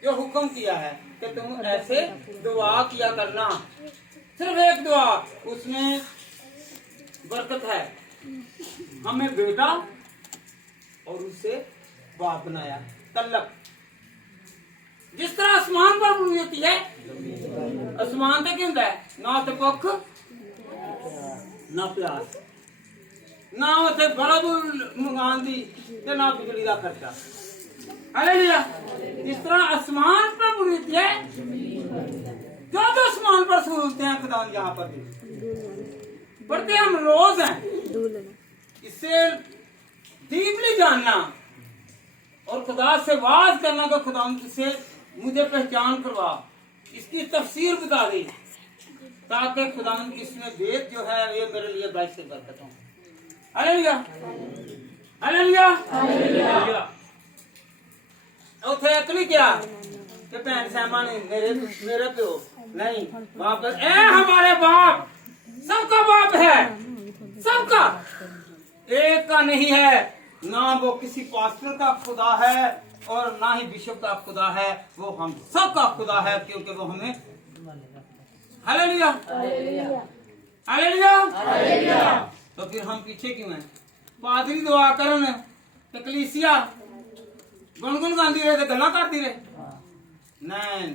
जो हुक्म किया है कि तुम ऐसे दुआ किया करना। सिर्फ एक दुआ, उसमें बरकत है। हमें बेटा और उसे बाप बनाया, तल्लक। जिस तरह आसमान पर बुनी होती है, आसमान तो क्या होता है? ना तो भुख ना प्यास, ना उसे बल्ब मंगान दी ते ना बिजली का खर्चा। हालेलुया। जिस तरह आसमान पर बुनी होती है, जो आसमान पर सहूलतें हैं खुदा यहाँ पर भी पढ़ते हम रोज हैं। इससे डीपली जानना और खुदा से वाज करना कि खुदा से मुझे पहचान करवा, इसकी तफसीर बता दी, ताकि खुदा इसमें वेद जो है ये मेरे लिए बाइस से बरकत हो। Hallelujah, hallelujah, hallelujah. उथे अकली क्या कि भैन सहमा ने मेरे प्यो नहीं बाप, ए हमारे बाप सबका बाप है, सबका, एक का नहीं है। ना वो किसी पास्टर का खुदा है और ना ही बिशप का खुदा है, वो हम सब का खुदा है, क्योंकि वो हमें। Hallelujah, hallelujah, hallelujah. तो फिर हम पीछे क्यों हैं? पादरी दुआ करन ते कलीसिया गुनगुन गांधी रहे ते गल्ला करती रहे। नहीं,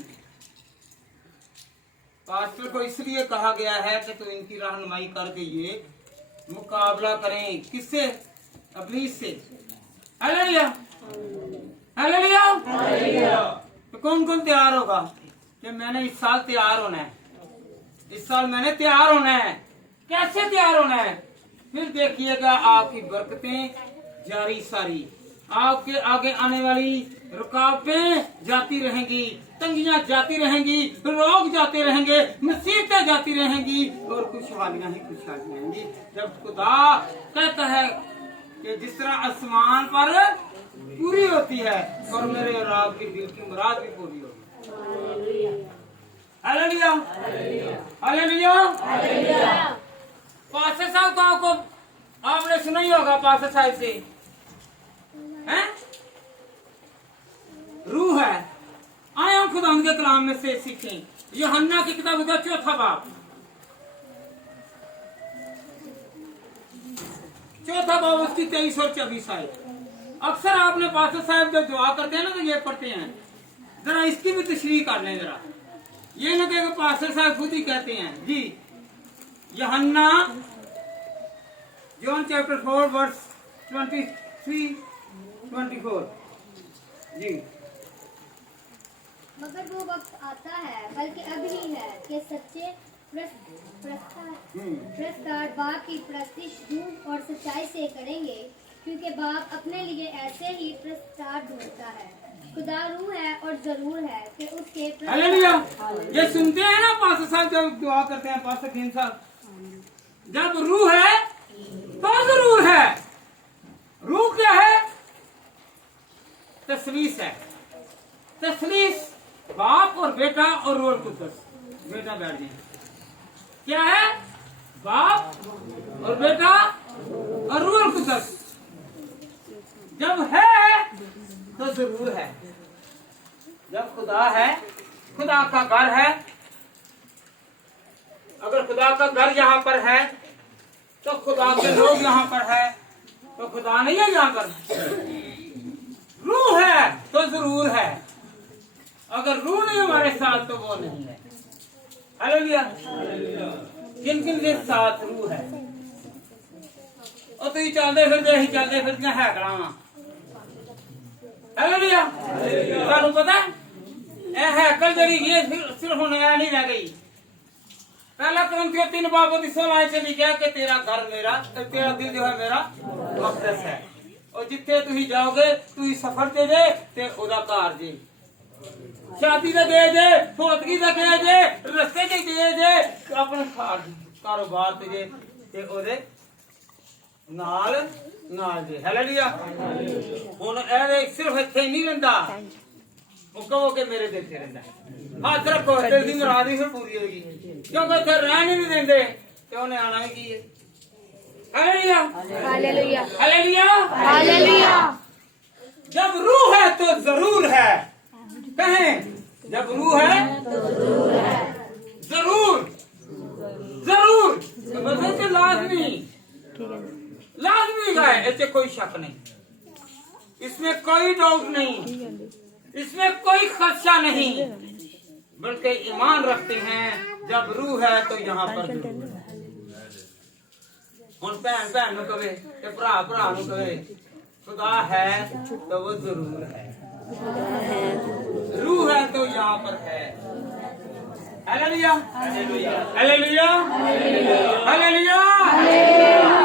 पास्टर को इसलिए कहा गया है कि तू इनकी रहनुमाई करके ये मुकाबला करें, किससे? इब्लीस से। Hallelujah, hallelujah, hallelujah. तो कौन कौन तैयार होगा कि मैंने इस साल तैयार होना है, इस साल मैंने तैयार होना है? कैसे तैयार होना है? फिर देखिएगा आपकी बरकतें जारी सारी, आपके आगे आने वाली रुकावटें जाती रहेंगी, तंगियां जाती रहेंगी, रोग जाते रहेंगे, मुसीबतें जाती रहेंगी और खुशहालियां ही खुशहालियां रहेंगी। जब खुदा कहता है कि जिस तरह आसमान पर पूरी होती है और मेरे और आपकी दिल की मुराद भी पूरी होगी। Hallelujah, hallelujah, hallelujah. पास्टर साहब का आपको आपने सुना ही होगा, पास्टर साहब से हैं? रूह है। आए हम खुदा उनके कलाम में से सीखें। यूहन्ना की किताब का 4 बाब, 4 बाब उसकी 23 और 24 आयत। अक्सर आपने पास्टर साहब जब दुआ करते हैं ना तो ये पढ़ते हैं, जरा इसकी भी तशरीह कर लें जरा। ये ना कि पास्टर साहब खुद ही कहते हैं जी। यूहन्ना जॉन चैप्टर 4 वर्स 23-24 जी। मगर वो वक्त आता है, बल्कि अब ही है, कि सच्चे प्रस्तार बाप की प्रतिष्ठ झूठ और सच्चाई से करेंगे, क्योंकि बाप अपने लिए ऐसे ही प्रस्तार ढूंढता है। खुदा रूह है और जरूर है कि उसके हालेलुया। ये सुनते हैं ना पास्टर साहब जब दुआ करते हैं, पास्टर खीन साहब, जब रूह है तो जरूर है। रूह क्या है? तस्लीस है। तस्लीस बाप और बेटा और रूह कुद्दस। बेटा बैठ जाए, क्या है? बाप और बेटा और रूह कुद्दस। जब है तो जरूर है। जब खुदा है, खुदा का घर है, अगर खुदा का घर यहाँ पर है तो खुदा के लोग यहाँ पर है, तो खुदा नहीं है यहाँ पर। रूह है तो जरूर है, अगर रूह नहीं हमारे साथ तो वो नहीं है। हालेलुया। किन किन के साथ रूह है? और तू चलते फिरते है कलावा। हालेलुया। सानू पता है हैकल जड़ी ये सिर्फ होने नहीं रह गई। पहला क्रंथियों 3:16 से लिखा कि तेरा घर मेरा, तेरा दिल जो है मेरा मकदस है। और जिथे तुही जाओगे तुही सफर ते जे ते ओदा कार जे, शादी का दे जे, फोतगी का दे जे, रस्ते च दे जे, अपने कारोबार ते जे ते ओदे नाल नाल जे। हालेलुया। हुण ए सिर्फ इत्थे नहीं रहिंदा, वो कहो कि मेरे दिल च रहिंदा। हाथ रखो, दिल दी मुराद ही फिर पूरी होगी, क्योंकि इत्थे रहन ही नहीं देंदे ते उन्हें आना ही की है। हालेलुया। हालेलुया। हालेलुया। हालेलुया। जब रूह है तो जरूर है। कहें, जब रूह है तो जरूर है। जरूर जरूर मतलब कि लाजमी, लाजमी का है, इससे कोई शक नहीं, इसमें कोई डाउट नहीं, इसमें कोई खदशा नहीं, बल्कि ईमान रखते हैं जब रूह है तो यहाँ पर जरूर है। हुण भैन भैन नूं कहे ते भरा भरा नूं कहे खुदा है तो वो जरूर है, रूह है तो यहाँ पर है। Hallelujah. Hallelujah. Hallelujah. Hallelujah.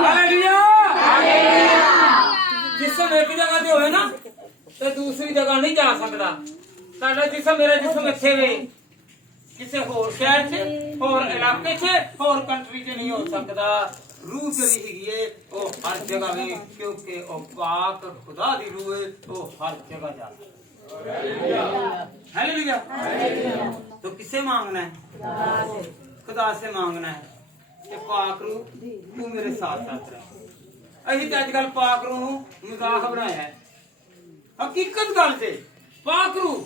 Hallelujah. जिसम एक जगह ते होवे ना तो दूसरी जगह नहीं जा सकता। साडा जिसम, मेरा जिसम इत्थे वे, किसी होर शहर च, होर इलाके च, होर कंट्री च नहीं हो सकता। रूह जड़ी हैगी है वो हर जगह वे, क्योंकि वो पाक खुदा दी रूह है, वो हर जगह जाता है। हालेलुया। तो किसे मांगना है? खुदा से मांगना है कि पाक रूह तू मेरे साथ साथ रहे। अभी तो अजकल पाक रूह मजाक बनाया है, हकीकत गल से पाक रूह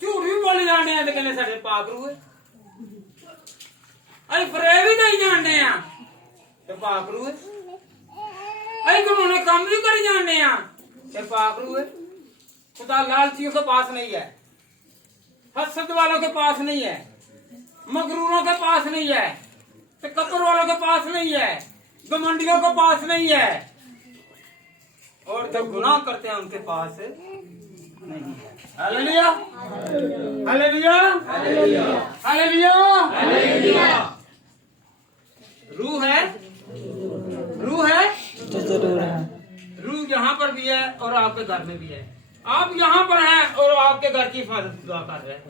झूठ भी बोली जाने हैं, कहने साडे पाक रूह है। अभी फरे भी नहीं जानने हैं ते पाक रूह है। अभी घुमाने काम भी करी जाने हैं ते पाक रूह है। खुदा लालचियों के पास नहीं है, हसद वालों के पास नहीं है, मगरूरों के पास नहीं है, तकब्बुर वालों के पास नहीं है, घमंडियों के पास नहीं है, और जो गुनाह करते हैं उनके पास नहीं है। हालेलुया। हालेलुया। हालेलुया। हालेलुया। रूह है, रूह है तो जरूर है। रूह यहाँ पर भी है और आपके घर में भी है। आप यहाँ पर हैं और आपके घर की हिफाजत खुदा कर रहे हैं।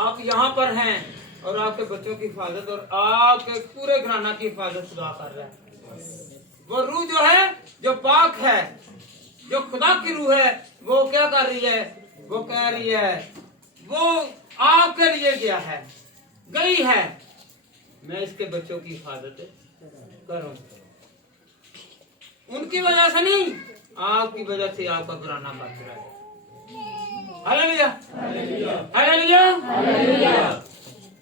आप यहाँ पर हैं और आपके बच्चों की हिफाजत और आपके पूरे घराना की हिफाजत खुदा कर रहा है। वो रूह जो है, जो पाक है, जो खुदा की रूह है, वो क्या कर रही है? वो कह रही है, वो आपके लिए गया है, गई है, मैं इसके बच्चों की हिफाजत करूं। उनकी वजह से नहीं, आपकी वजह से आपका घराना बच रहा है। हालेलुया। हालेलुया। हालेलुया।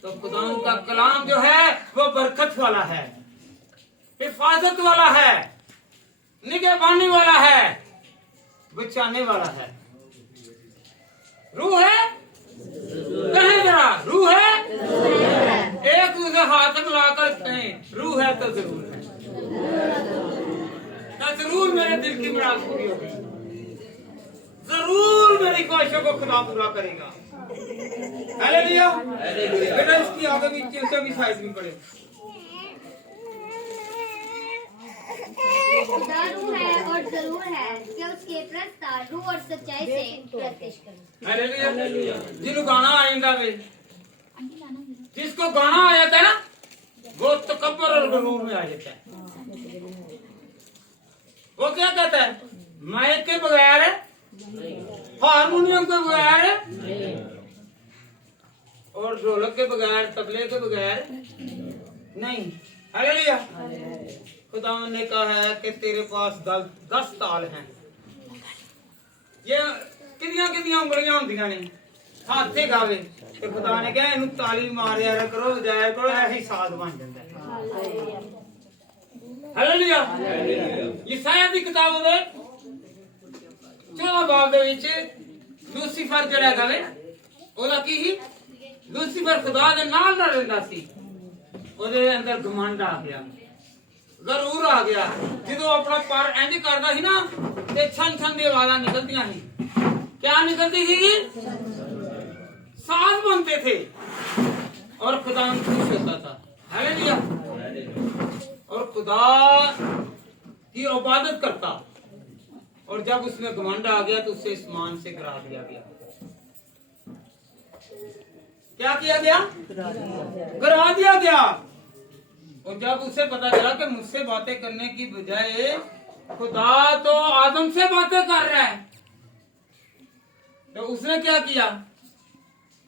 तो खुदा का कलाम जो है वो बरकत वाला है, हिफाजत वाला है, निगहबानी वाला है, बचाने वाला है। रूह है, कहें जरा रूह है। एक दूसरे हाथ मिलाकर कहें रूह है तो जरूर है, तो जरूर मेरे दिल की मुराद पूरी होगी, जरूर मेरी ख्वाहिशों को खुदा पूरा करेगा। हालेलुया। बेटा इसकी आगे भी चिंता भी साइड में पड़े। खुदा रूह है और जरूर है कि उसके प्रस्ताव रूह और सच्चाई से प्रतिष्ठित करें। हालेलुया। जिनको गाना आ जाता है, जिसको गाना आ जाता है ना, वो तकब्बुर और गुरूर में आ जाता है। वो क्या कहता है? माइक के बगैर, हारमोनियम के बगैर और ढोलक के बगैर, तबले के बगैर नहीं। हालेलुया। खुदा ने कहा है कि तेरे पास 10 ताल हैं। ये कितनियां उंगलियां होंदियां ने, हाथ से गावे ते खुदा ने कहा इन्हू ताली मारिया करो, बजाया करो, ऐसी साज बन जाता है। हालेलुया। यशाया दी किताब दे 14 बाब दे विच लूसीफर जड़ा गवे ओदा की ही लूसीफर खुदा दे नाल ना रहंदा सी ओदे अंदर घमंड आ गया गरूर आ गया ਜਦੋਂ अपना पर इंज करदा ਸੀ ना ते छन छन दी आवाज़ां निकलदियां ਸੀ क्या निकलती थी साज बनते थे और खुदा खुश होता था हालेलुया और खुदा की इबादत करता और जब उसमें घमंड आ गया तो उसे आसमान से गिरा दिया गया क्या किया गया गिरा दिया गया और जब उसे पता चला कि मुझसे बातें करने की बजाय खुदा तो आदम से बातें कर रहा है तो उसने क्या किया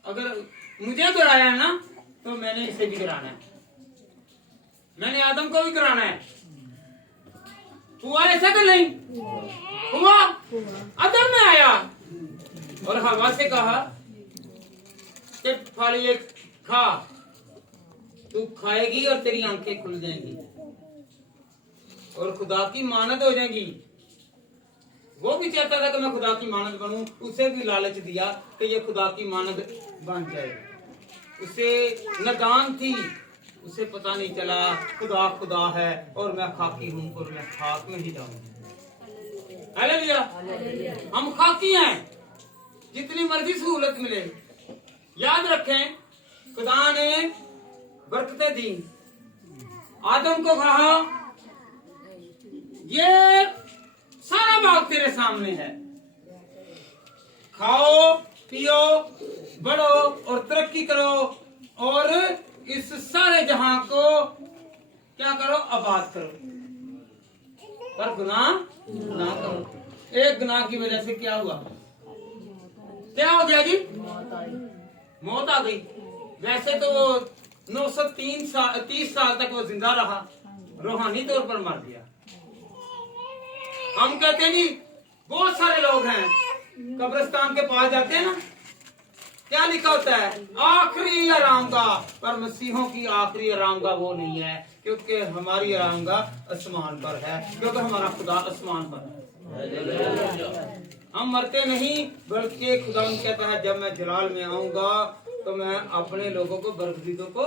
अगर मुझे गिराया है ना तो मैंने इसे भी गिराना है मैंने आदम को भी गिराना है हुआ ऐसा कि नहीं हुआ अदम में आया और हवा से कहा कि फल ये खा तू खाएगी और तेरी आंखें खुल जाएंगी और खुदा की मानद हो जाएगी वो भी चाहता था कि मैं खुदा की मानद बनूं उसे भी लालच दिया कि ये खुदा की मानद बन जाए उसे नादान थी उसे पता नहीं चला खुदा खुदा है और मैं खाकी हूं और मैं खाक में ही जाऊंगा हालेलुया हम खाकी हैं जितनी मर्जी सहूलत मिले याद रखें खुदा ने बरकतें दी आदम को कहा ये सारा बाग तेरे सामने है खाओ पियो बढ़ो और तरक्की करो और इस सारे जहां को क्या करो आबाद करो पर गुनाह ना करो एक गुनाह की वजह से क्या हुआ क्या हो गया जी मौत आ गई वैसे तो वो 930 साल तक वो जिंदा रहा रूहानी तौर पर मर गया हम कहते हैं जी बहुत सारे लोग हैं कब्रिस्तान के पास जाते हैं ना क्या लिखा होता है आखिरी आरामगाह पर मसीहों की आखिरी आरामगाह वो नहीं है क्योंकि हमारी आरामगाह आसमान पर है क्योंकि हमारा खुदा आसमान पर है हम मरते नहीं बल्कि खुदा कहता है जब मैं जलाल में आऊंगा तो मैं अपने लोगों को बरकतीों को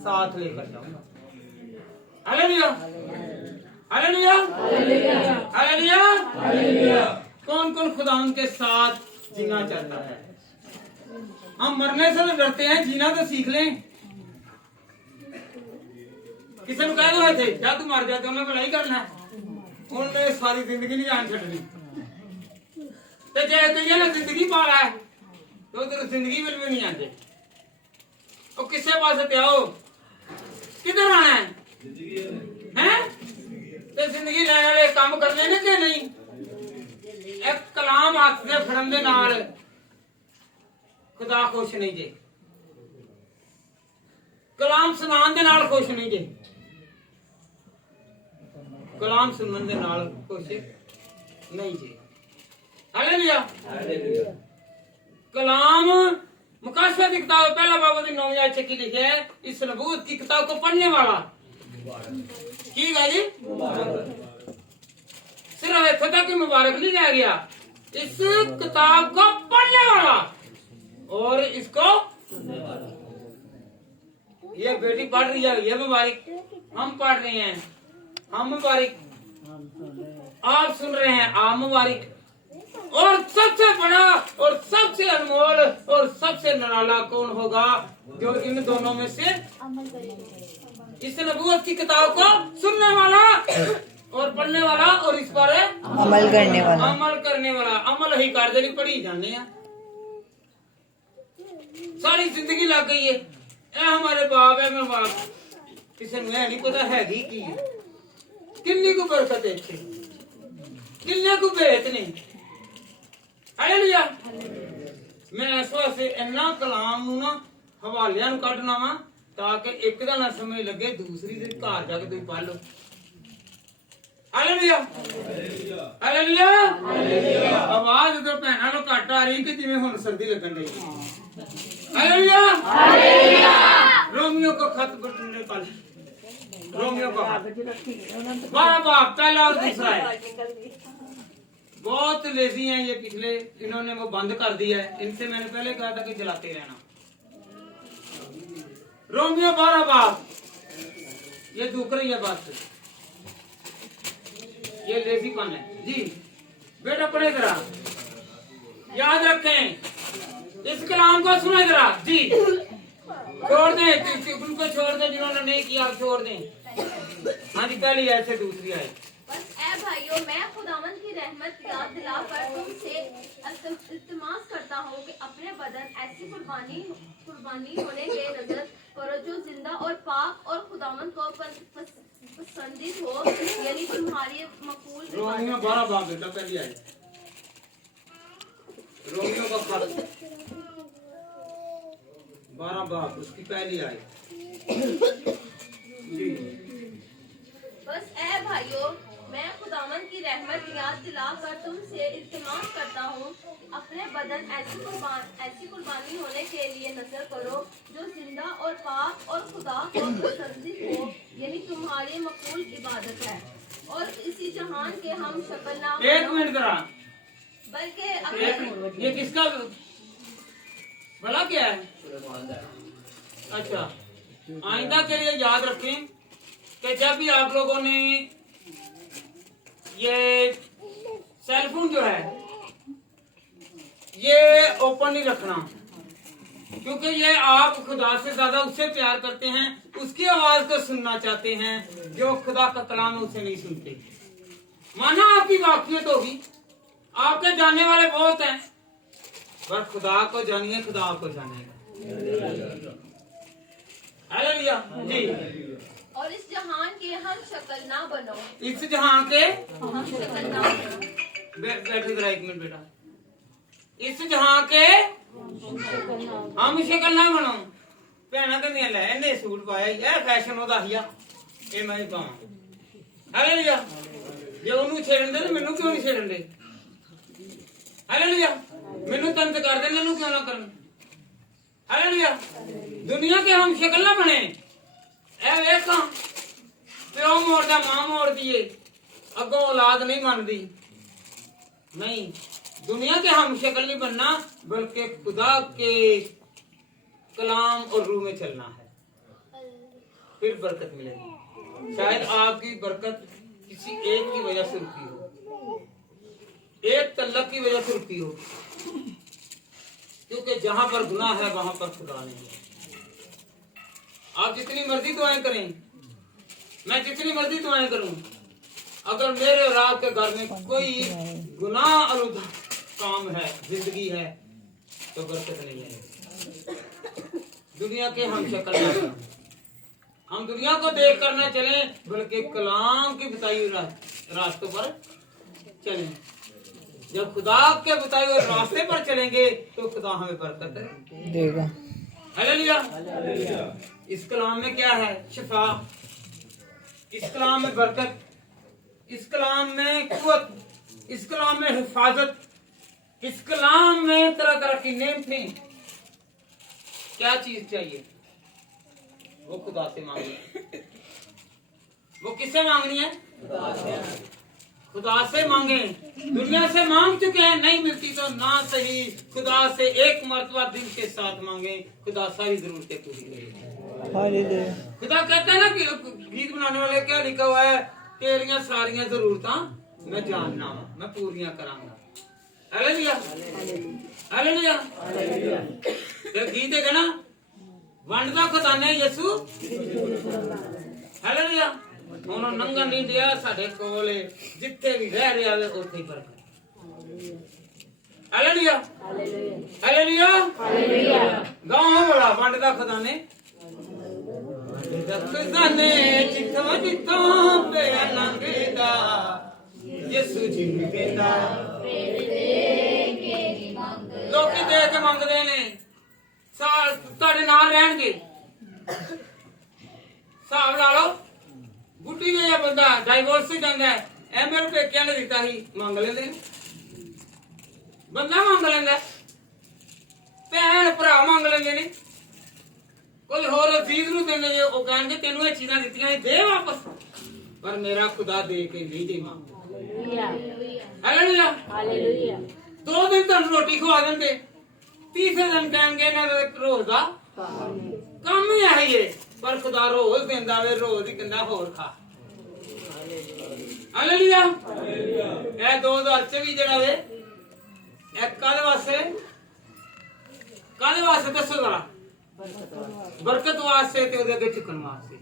साथ लेकर जाऊंगा हालेलुया हालेलुया हालेलुया हालेलुया कौन कौन खुदा उनके साथ जीना चाहता है हम मरने से तो डरते हैं जीना तो सीख लें किसी ने कह दो थे क्या तू मर जाते उन्हें भलाई करना है उन्हें सारी जिंदगी नहीं जान छड़नी तो जे कही ना जिंदगी पा रहा है तो तेरे जिंदगी में भी नहीं आते और किससे पास आओ किधर आना है हैं तो जिंदगी रहने वाले काम करने ने कि नहीं एक कलाम हाथ से फड़न दे नाल खुदा खुश नहीं जे कलाम सुनान दे नाल खुश नहीं जे कलाम सुनन दे नाल खुश नहीं जे हालेलुया कलाम मुकाशवा की किताब पहला बाब की 9 आयत की लिखे है इस नबूवत की किताब को पढ़ने वाला की जी सिर्फ खुदा की मुबारक नहीं रह गया इस किताब को पढ़ने वाला और इसको ये बेटी पढ़ रही है ये मुबारक हम पढ़ रहे हैं हम मुबारक आप सुन रहे हैं आप मुबारक और सबसे बड़ा और सबसे अनमोल और सबसे निराला कौन होगा जो इन दोनों में से इस नबूवत की किताब को सुनने वाला और पढ़ने वाला और इस पर अमल करने वाला अमल ही कर देनी पड़ी जाने हैं सारी जिंदगी लग गई है ए हमारे बाप है मैं बाप किसी ने नहीं पता है की किन्नी को बरकत है किन्ने को बेहत नहीं हालेलुया मैं इस वास्ते इन्ना कलाम नूं ना हवालियां नूं कढना वा ताकि एक दा ना समझ लगे दूसरी दे घर जाके तुसीं पढ़ लो हालेलुया हालेलुया हालेलुया आवाज उधर भैणा नो घट आ रही कि जिवें हुण सर्दी लगन दी हालेलुया हालेलुया रोमियो को खत पढ़ने कल रोमियो का 12 बाब पहला और दूसरा है। बहुत लेजी हैं ये, पिछले इन्होंने वो बंद कर दिया है। इनसे मैंने पहले कहा था कि जलाते रहना। रोमियो 12 बाब, ये दुख रही है बात, ये लेजीपन है जी। बेटा पढ़े जरा, याद रखें, इस कलाम को सुने जरा जी। छोड़ दें उनको, छोड़ दें जिन्होंने नहीं किया, छोड़ दें। हाँ जी, पहली आयत से दूसरी आयत। बस ऐ भाइयों, मैं खुदावंद की रहमत याद दिलाकर तुमसे इल्तिमास करता हूँ कि अपने बदन ऐसी कुर्बानी होने के नजर करो जो जिंदा और पाक और खुदावंद को पसंदीद हो, यानी तुम्हारी मकबूल रोमियो 12 बाब बेटा, पहली आयत। रोमियो का खत 12 बाब, उसकी पहली आयत जी। बस ऐ भाइयों, मैं खुदावंद की रहमत याद दिलाकर तुमसे इल्तिमास करता हूँ, अपने बदन ऐसी कुर्बानी होने के लिए नजर करो जो जिंदा और पाक और खुदा को पसंदीद हो, यानी तुम्हारी मकबूल इबादत है। और इसी जहान के हम शक्ल ना एक मिनट जरा, बल्कि ये किसका भला क्या है? अच्छा, आइंदा के लिए याद रखें कि जब भी आप लोगों ने ये सेलफोन जो है ये ओपन नहीं रखना, क्योंकि ये आप खुदा से ज्यादा उससे प्यार करते हैं, उसकी आवाज को सुनना चाहते हैं जो खुदा का कलाम है उसे नहीं सुनते। माना आपकी वाकफियत होगी, आपके जानने वाले बहुत हैं, पर खुदा को जानिए, खुदा आपको जानेगा। हालेलुया जी। और इस जहान के हम शक्ल ना बनो, इस जहां के हम शक्ल ना बनो। बैठे जरा एक मिनट बेटा। इस जहां के हम शक्ल ना बनो। भैना कहंदियां ले इन्हें सूट पाया, यह फैशन ओदा हिया, ये मैं पावां। हालेलुया। जे ओनू छेड़न दे, मैनू क्यों नहीं छेड़न दे? हालेलुया। मैनू तंग कर दे, मैनू क्यों ना करन? हालेलुया। दुनिया के हम शक्ल ना बने। ए वेखा प्यो मोड़दा, मां मोड़दी है, अगों औलाद नहीं मनदी। नहीं, दुनिया के हम शक्ल नहीं बनना, बल्कि खुदा के कलाम और रूह में चलना है, फिर बरकत मिलेगी। शायद आपकी बरकत किसी एक की वजह से रुकी हो, एक तल्लक की वजह से रुकी हो, क्योंकि जहां पर गुनाह है वहां पर खुदा नहीं है। आप जितनी मर्जी दुआएं करें, मैं जितनी मर्जी दुआएं करूं, अगर मेरे और आपके घर में कोई गुनाह आलूदा काम है, जिंदगी है, तो बरकत नहीं है। दुनिया के हम शक्ल ना बनें, हम दुनिया को देख कर न चलें, बल्कि कलाम की बताई हुई रास्तों पर चलें। जब खुदा के बताए हुए रास्ते पर चलेंगे तो खुदा हमें बरकत देगा। हालेलुया। इस कलाम में क्या है? शिफा, इस कलाम में बरकत, इस कलाम में कुव्वत, इस कलाम में हिफाजत, इस कलाम में तरह तरह की नेमतें। क्या चीज चाहिए? वो खुदा से मांगे। वो किससे मांगनी है? खुदा से मांगे। दुनिया से मांग चुके हैं, नहीं मिलती तो ना सही, खुदा से एक मर्तबा दिल के साथ मांगे, खुदा सारी जरूरतें पूरी करेगा। खुदा कहता है ना कि गीत बनाने वाले क्या लिखा हुआ है, तेरियां सारियां जरूरतां मैं जानना हूं, मैं पूरियां करांगा। Hallelujah, hallelujah. तो गीत है ना, वंडदा खजाने यसू। हालेलुया। ਹੁਣ ਨੰਗਾ ਨਹੀਂ ਦਿਆ ਸਾਡੇ ਕੋਲ, ਜਿੱਥੇ ਵੀ ਰਹਿ ਰਿਹਾ ਵੇ ਉੱਥੇ ਹੀ ਬਰਕਤ। Hallelujah, hallelujah, hallelujah. ਗਾਉਂ ਬੜਾ ਵੰਡ ਦਾ ਖਜ਼ਾਨੇ, ਵੰਡ ਦਾ ਖਜ਼ਾਨੇ ਜਿੱਥੋਂ ਜਿੱਥੋਂ ਪਿਆ ਲੰਘਦਾ, ਯਿਸੂ ਜੀ ਨੂੰ ਕਹਿੰਦਾ ਲੋਕੀ ਦੇ ਕੇ ਮੰਗਦੇ ਨੇ, ਸਾਲ ਤੁਹਾਡੇ ਨਾਲ ਰਹਿਣਗੇ। ਹਿਸਾਬ ਲਾ ਲਓ, बुढ़ी में यह बंदा डाइवोर्स से जाता है, मेरे पेकिया ने दिता ही मांग लेंगे, बंदा मांग लेंगे, भैन भरा मांग लेंगे, नहीं कोई कोई होर अजीज ਨੂੰ ਦੇਣਗੇ ਉਹ ਕਹਿਣਗੇ ਤੈਨੂੰ ਇਹ ਚੀਜ਼ਾਂ ਦਿੱਤੀਆਂ ਦੇ ਵਾਪਸ ਪਰ ਮੇਰਾ ਖੁਦਾ ਦੇ ਕੇ ਨਹੀਂ ਦੇਵਾਂ ਹਾਲੇਲੂਇਆ ਹਾਲੇਲੂਇਆ 2 ਦਿਨ ਤੁਹਾਨੂੰ ਰੋਟੀ ਖਵਾ ਦਿੰਦੇ ਤੀਸਰੇ ਦਿਨ ਕਹਿਣਗੇ ਇਹਨਾਂ ਦਾ ਰੋਜ਼ ਦਾ ਕੰਮ ਹੀ ਆਈਏ ਪਰ ਖੁਦਾ ਰੋਜ਼ ਦਿੰਦਾ ਵੇ ਰੋਜ਼ ਹੀ ਕਹਿੰਦਾ ਹੋਰ ਖਾ ਹਾਲੇਲੂਇਆ ਇਹ 2024 ਜਿਹੜਾ ਵੇ ਇਹ ਕਾਹਦੇ ਵਾਸਤੇ ਦੱਸੋ ਜ਼ਰਾ ਬਰਕਤ ਵਾਸਤੇ ਤੇ ਉਹਦੇ ਅੱਗੇ ਝੁਕਣ ਵਾਸਤੇ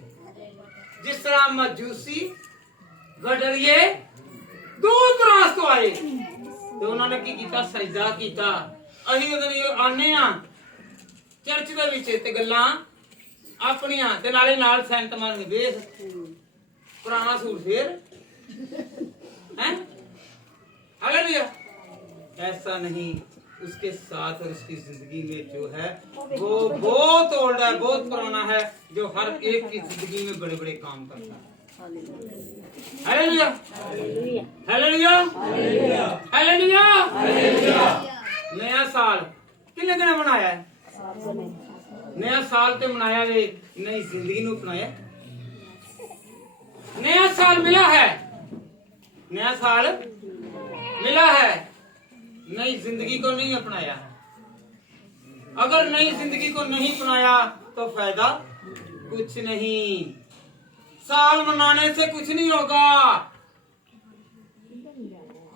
ਜਿਸ ਤਰ੍ਹਾਂ ਮਜੂਸੀ ਗਡਰੀਏ ਦੂਰ ਦਰਾਜ਼ ਤੋਂ ਆਏ ਤੇ ਉਹਨਾਂ ਨੇ ਕੀ ਕੀਤਾ ਸਜਦਾ ਕੀਤਾ ਅਸੀਂ ਉਹਦੇ ਲਈ ਆਨੇ ਆ ਚਰਚ ਦੇ ਵਿੱਚ ਤੇ ਗੱਲਾਂ ਆਪਣੀਆਂ ਤੇ ਨਾਲੇ ਨਾਲ ਸੈਂਟ ਮਾਰਨ ਵੇਖ ਪੁਰਾਣਾ ਸੂਟ ਫੇਰ हैं हालेलुया ऐसा नहीं उसके साथ और उसकी जिंदगी में जो है वो बहुत ओल्ड है बहुत पुराना है जो हर एक की जिंदगी में बड़े बड़े काम करता है हालेलुया हालेलुया हालेलुया नया साल कितने दिन मनाया है नया साल ते मनाया वे नई जिंदगी नू अपनाया नया साल मिला है नया साल मिला है नई जिंदगी को नहीं अपनाया अगर नई जिंदगी को नहीं अपनाया तो फायदा कुछ नहीं साल मनाने से कुछ नहीं होगा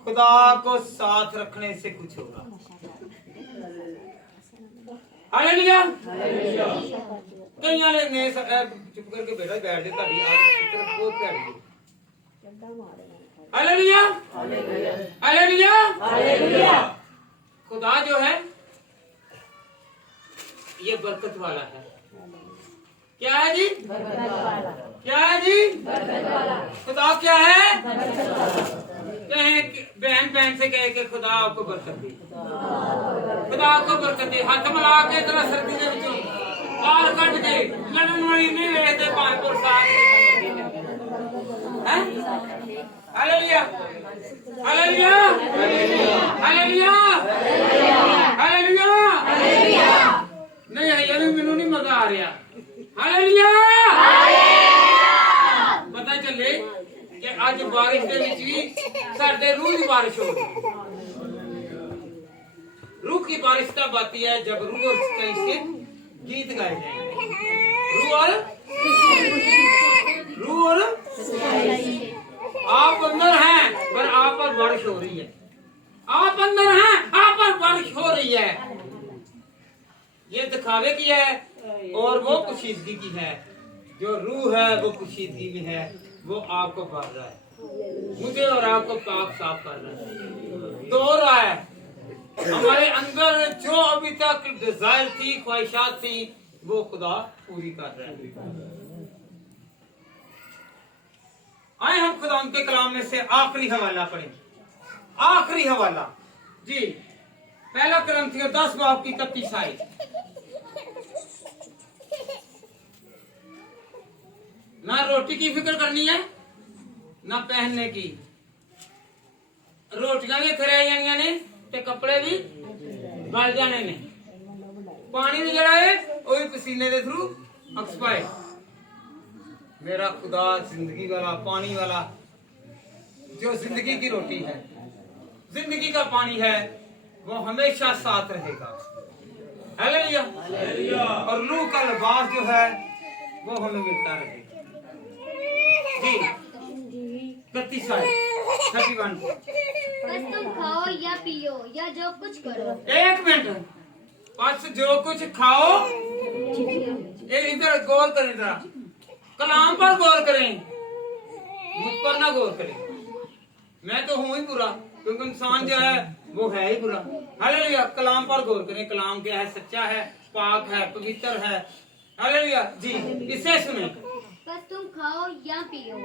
खुदा को साथ रखने से कुछ होगा हालेलुया कई वाले ने चुप करके बैठा बैठ जाता बहुत प्यारी हालेलुया हालेलुया हालेलुया खुदा जो है ये बरकत वाला है क्या है जी बरकत वाला क्या है जी बरकत वाला खुदा क्या है कहें बहन बहन से कहे कि खुदा आपको बरकत दे खुदा आपको बरकत दे हाथ मिला के इतना सर्दी के विचों बाहर कट के लड़न वाली नहीं वेखते 5 साल हैं हालेलुया हालेलुया हालेलुया हालेलुया नहीं है ਮੈਨੂੰ नहीं मजा आ रहा हालेलुया पता चले कि आज बारिश के विच भी साडे रूह की बारिश हो रूह की बारिश तब आती है जब रूह और सच्चाई से गीत गाए जाएंगे रूह और आप अंदर हैं पर आप पर बारिश हो रही है आप अंदर हैं आप पर बारिश हो रही है ये दिखावे की है और वो पोशीदगी की है जो रूह है वो पोशीदगी में है वो आपको भर रहा है मुझे और आपको पाक साफ कर रहा है दो रहा है हमारे अंदर जो अभी तक डिजायर थी ख्वाहिशात थी वो खुदा पूरी कर रहा है आए हम खुदा उनके कलाम में से आखिरी हवाला पढ़ें आखिरी हवाला जी पहला कुरिन्थियों 10 बाब की 31 आयत ना रोटी की फिक्र करनी है ना पहनने की रोटियां भी इत्थे रह जानियां ने ते कपड़े भी गल जाने ने पानी भी जड़ा है वो भी पसीने के थ्रू एक्सपायर मेरा खुदा जिंदगी वाला पानी वाला जो जिंदगी की रोटी है जिंदगी का पानी है वो हमेशा साथ रहेगा हालेलुया और रूह का लिबास जो है वो हमें मिलता रहेगा जी 31 31 बस तुम खाओ या पियो या जो कुछ करो एक मिनट बस जो कुछ खाओ इधर गौर करें जरा कलाम पर गौर करें मुझ पर ना गौर करें मैं तो हूं ही बुरा क्योंकि इंसान जो है वो है ही बुरा हालेलुया कलाम पर गौर करें कलाम क्या है सच्चा है पाक है पवित्र है हालेलुया जी इसे सुने बस तुम खाओ या पियो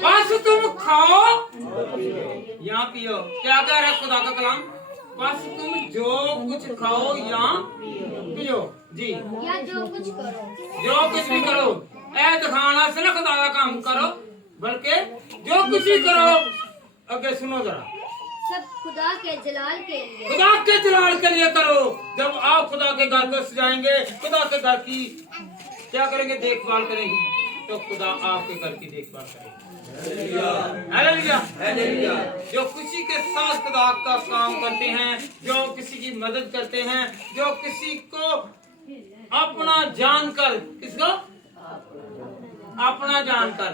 बस तुम खाओ या पियो क्या कह रहा है खुदा का कलाम बस तुम जो कुछ खाओ या पियो जी या जो कुछ करो जो कुछ भी करो ऐ दिखाना से ना खुदा का काम करो बल्कि जो कुछ भी करो आगे सुनो जरा सब खुदा के जलाल के लिए खुदा के जलाल के लिए करो जब आप खुदा के घर को सजाएंगे खुदा के घर की क्या करेंगे? देखभाल करेंगे। तो खुदा आपके घर की देखभाल करेगा। Hallelujah, hallelujah. जो खुशी के साथ खुदा का काम करते हैं, जो किसी की मदद करते हैं, जो किसी को अपना जानकर, किसको अपना जानकर,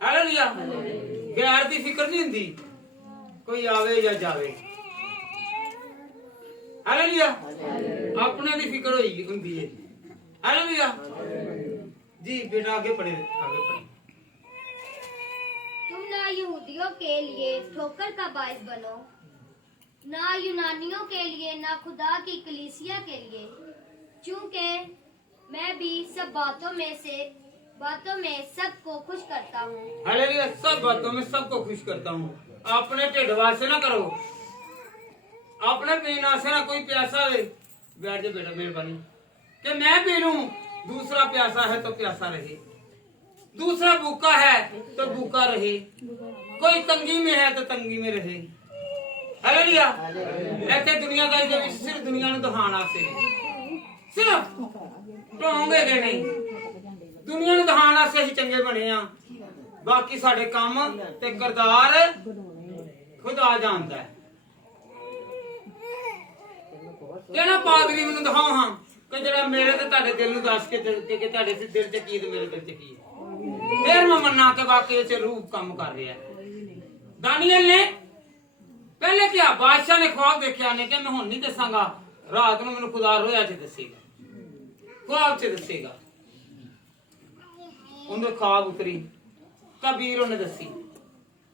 हालेलुया, गैर की फिक्र नहीं होती, कोई आवे या जावे, हालेलुया, अपने की फिक्र होती है। हालेलुया जी। बेटा आगे पढ़े, आगे पढ़े। तुम ना यहूदियों के लिए ठोकर का बायस बनो, ना यूनानियों के लिए, ना खुदा की कलीसिया के लिए, क्योंकि मैं भी सब बातों में सबको खुश करता हूँ। हालेलुया, सब बातों में सबको खुश करता हूँ। अपने ढिडवा से ना करो, अपने पीना से ना कोई प्यासा है। बैठ जा बेटा, मेहरबानी, कि मैं पी लूं, दूसरा प्यासा है तो प्यासा रहे, दूसरा भूखा है तो भूखा रहे, कोई तंगी में है तो तंगी में रहे। हालेलुया। ऐसे दुनियादारी ਦੇ ਵਿੱਚ सिर्फ दुनिया ਨੂੰ ਦਿਖਾਉਣ ਵਾਸਤੇ, सिर्फ ਢੋਂਗੇ ਦੇ ਨਹੀਂ, दुनिया ਨੂੰ ਦਿਖਾਉਣ ਵਾਸਤੇ ਅਸੀਂ ਚੰਗੇ ਬਣੇ ਆ। ਬਾਕੀ ਸਾਡੇ ਕੰਮ ਤੇ ਕਿਰਦਾਰ ਖੁਦਾ ਜਾਣਦਾ ਹੈ। ਕਿਹੜਾ ਪਾਦਰੀ ਮੈਨੂੰ ਦਿਖਾਓ ਹਾਂ ਕਿ ਜਿਹੜਾ ਮੇਰੇ ਤੇ ਤੁਹਾਡੇ ਦਿਲ ਨੂੰ ਦੱਸ ਕੇ ਕਿ ਤੁਹਾਡੇ ਦਿਲ ਤੇ ਕੀ ਤੇ ਮੇਰੇ ਦਿਲ ਤੇ ਕੀ ਹੈ, ਫਿਰ ਮੈਂ ਮੰਨਾਂ ਕਿ ਵਾਕਈ ਚ ਰੂਹ ਕੰਮ ਕਰ ਰਿਹਾ ਹੈ। दानियल ने पहले क्या, बादशाह ने ख्वाब देखा ने कि मैं हुण नहीं दसांगा, रात ਨੂੰ ਮੈਨੂੰ ਖੁਦਾ ਰੋਇਆ ਚ ਦੱਸੇਗਾ, ख्वाब ਚ ਦੱਸੇਗਾ। ਉਹਨੇ ख्वाब ਉਤਰੀ, ਕਬੀਰ ਉਹਨੇ ਦੱਸੀ।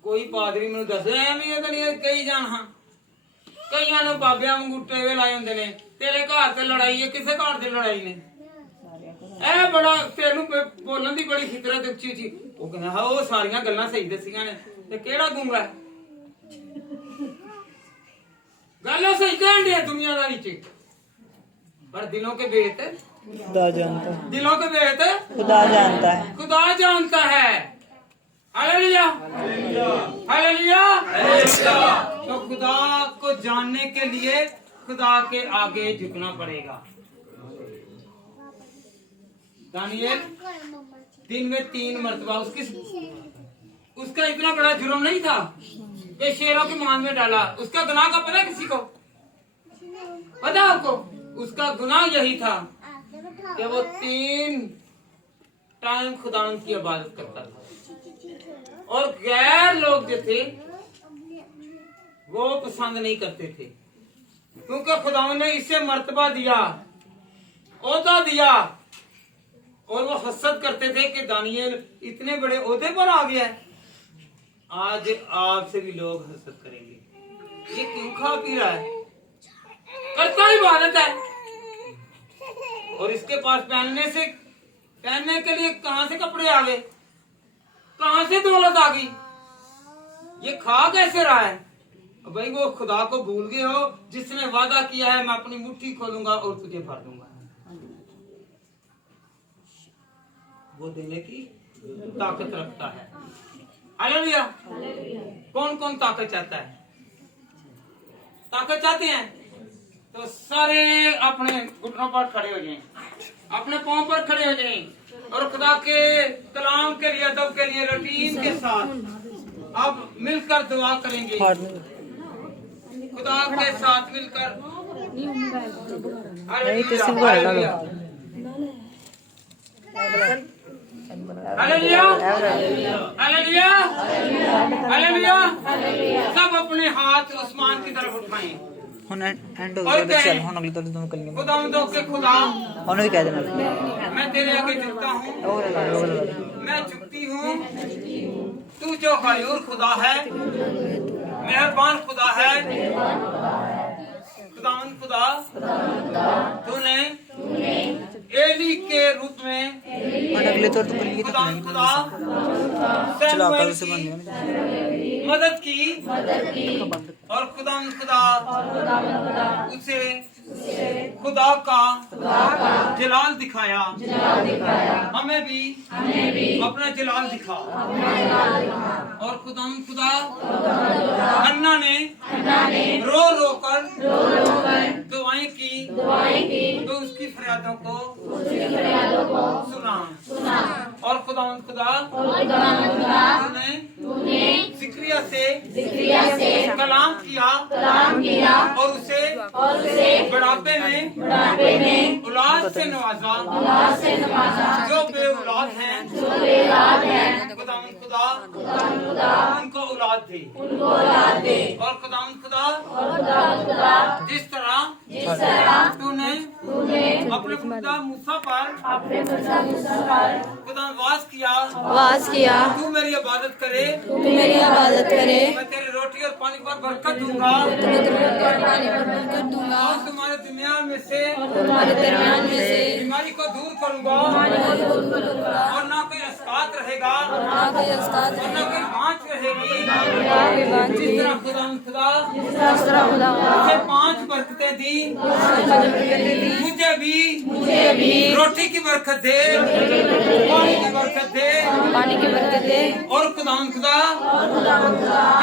ਕੋਈ ਪਾਦਰੀ ਮੈਨੂੰ ਦੱਸੇ ਐਵੇਂ ਇਹ ਤਾਂ ਨਹੀਂ ਕਹੀ ਜਾਣ। ਹਾਂ, ਕਈਆਂ ਨੂੰ ਬਾਬਿਆਂ ਵਾਂਗੂ ਟੇਵੇ ਲਾਏ ਹੁੰਦੇ ਨੇ, ਤੇਰੇ ਘਰ ਤੇ ਲੜਾਈ ਹੈ, ਕਿਸੇ ਘਰ ਤੇ ਲੜਾਈ ਨੇ, ਇਹ ਬੜਾ ਤੈਨੂੰ ਬੋਲਣ ਦੀ ਬੜੀ ਫਿਤਰਤ ਉੱਚੀ ਉੱਚੀ। ਉਹ ਕਹਿੰਦਾ ਹਾਂ ਉਹ ਸਾਰੀਆਂ ਗੱਲਾਂ ਸਹੀ ਦੱਸੀਆਂ ਨੇ, ਤੇ ਕਿਹੜਾ ਗੂੰਗਾ ਗੱਲਾਂ ਸਹੀ ਕਹਿਣ ਦੇ ਦੁਨੀਆਦਾਰੀ ਚ, पर दिलों के भेद खुदा जानता है, दिलों के भेद खुदा जानता है, खुदा जानता है। Hallelujah, hallelujah, hallelujah. तो खुदा को जानने के लिए खुदा के आगे झुकना पड़ेगा। दानियल दिन में 3 मरतबा उसका इतना बड़ा जुर्म नहीं था कि शेरों की मान में डाला। उसका गुनाह का पता किसी को पता? आपको उसका गुनाह यही था कि वो 3 टाइम खुदा की इबादत करता था, और गैर लोग जो थे वो पसंद नहीं करते थे, क्योंकि खुदा ने इसे मर्तबा दिया, ओहदा दिया, और वो हसद करते थे कि दानियल इतने बड़े ओहदे पर आ गया है। आज आपसे भी लोग हसद करेंगे, ये क्यों खा पी रहा है, करता इबादत है, और इसके पास पहनने के लिए कहां से कपड़े आ गए, कहां से दौलत आ गई, ये खा कैसे रहा है? भाई वो खुदा को भूल गए हो जिसने वादा किया है मैं अपनी मुट्ठी खोलूंगा और तुझे भर दूंगा। वो देने की ताकत रखता है। हालेलुया। कौन कौन ताकत चाहता है? ताकत चाहते हैं तो सारे अपने घुटनों पर खड़े हो जाएं, अपने पांव पर खड़े हो जाएं, और खुदा के कलाम के लिए, अदब के लिए रूटीन के साथ अब मिलकर दुआ करेंगे। खुदा के साथ मिलकर हालेलुया, हालेलुया, हालेलुया, हालेलुया। सब अपने हाथ आसमान की तरफ उठाएं। ਹੁਣ ਐਂਡ ਹੋ ਗਿਆ, ਚੱਲ ਹੁਣ ਅਗਲੀ ਤੋਂ ਤੁਹਾਨੂੰ ਕੱਲੀਆਂ खुदावंदों के खुदा, ਉਹਨੂੰ ਵੀ ਕਹਿ ਦੇਣਾ, मैं तेरे आगे झुकता हूँ, मैं झुकती हूँ। तू जो गयूर खुदा है, मेहरबान खुदा है, खुदावंद खुदा, तूने एली के रूप में ਹੁਣ ਅਗਲੇ ਤੋਂ ਤੂੰ ਕੱਲੀ ਤਾਂ खुदावंद खुदा चला सैमुएल कर से बन की गया मदद की, और खुदावंद खुदा उसे खुदा का जलाल दिखाया। हमें भी अपना जलाल दिखा। और खुदा हन्ना ने रो रो कर दुआएं की तो उसकी फरियादों को सुना और खुदा तूने जिक्रिया से कलाम किया और उसे बुढ़ापे में औलाद से नवाजा जो बे औलाद हैं खुदा उनको औलाद दे और खुदा जिस तरह तूने अपने खुदा मूसा पर खुदा वास किया तू मेरी इबादत करे मैं तेरी रोटी और पानी पर बरकत दूंगा और तुम्हारे दरमियान में से बीमारी को दूर करूंगा और ना कोई अस्कात रहेगा और ना कोई बाँच रहेगी। जिस तरह खुदा मुझे 5 बरकतें दी मुझे भी रोटी की बरकत दे पानी की बरकत दे और खुदा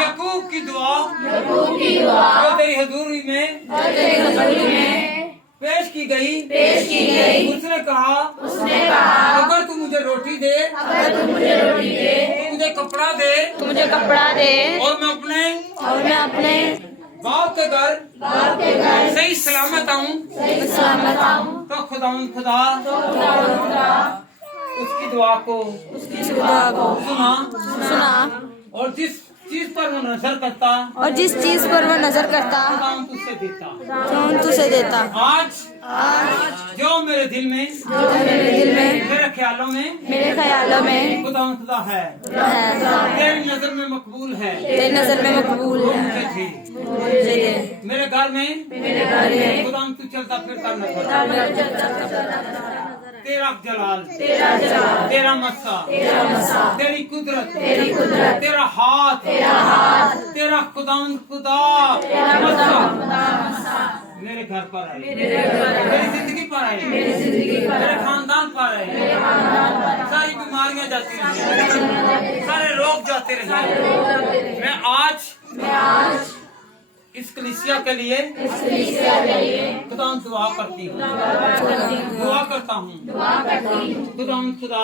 याकूब की दुआ जो तेरी हजूरी में पेश की गई उसने कहा अगर तू मुझे रोटी दे तो मुझे कपड़ा दे और मैं अपने बाप के घर सही सलामत आऊँ तो खुदा उसकी दुआ को सुना और जिस चीज पर वो नजर करता तुझसे देता आज जो मेरे दिल में मेरे ख्यालों में खुदा है तेरी नजर में मकबूल है मुझे दे। मेरे घर में खुदा तू चलता फिरता नजर तेरा जलाल तेरा मस्सा तेरी कुदरत तेरा हाथ तेरा खुदा मेरे घर पर आए मेरी जिंदगी पर आए मेरे खानदान पर आए सारी बीमारियां जाती रही सारे रोग जाते रहे। मैं आज इस कलीसिया के लिए खुदा दुआ करता हूँ खुदा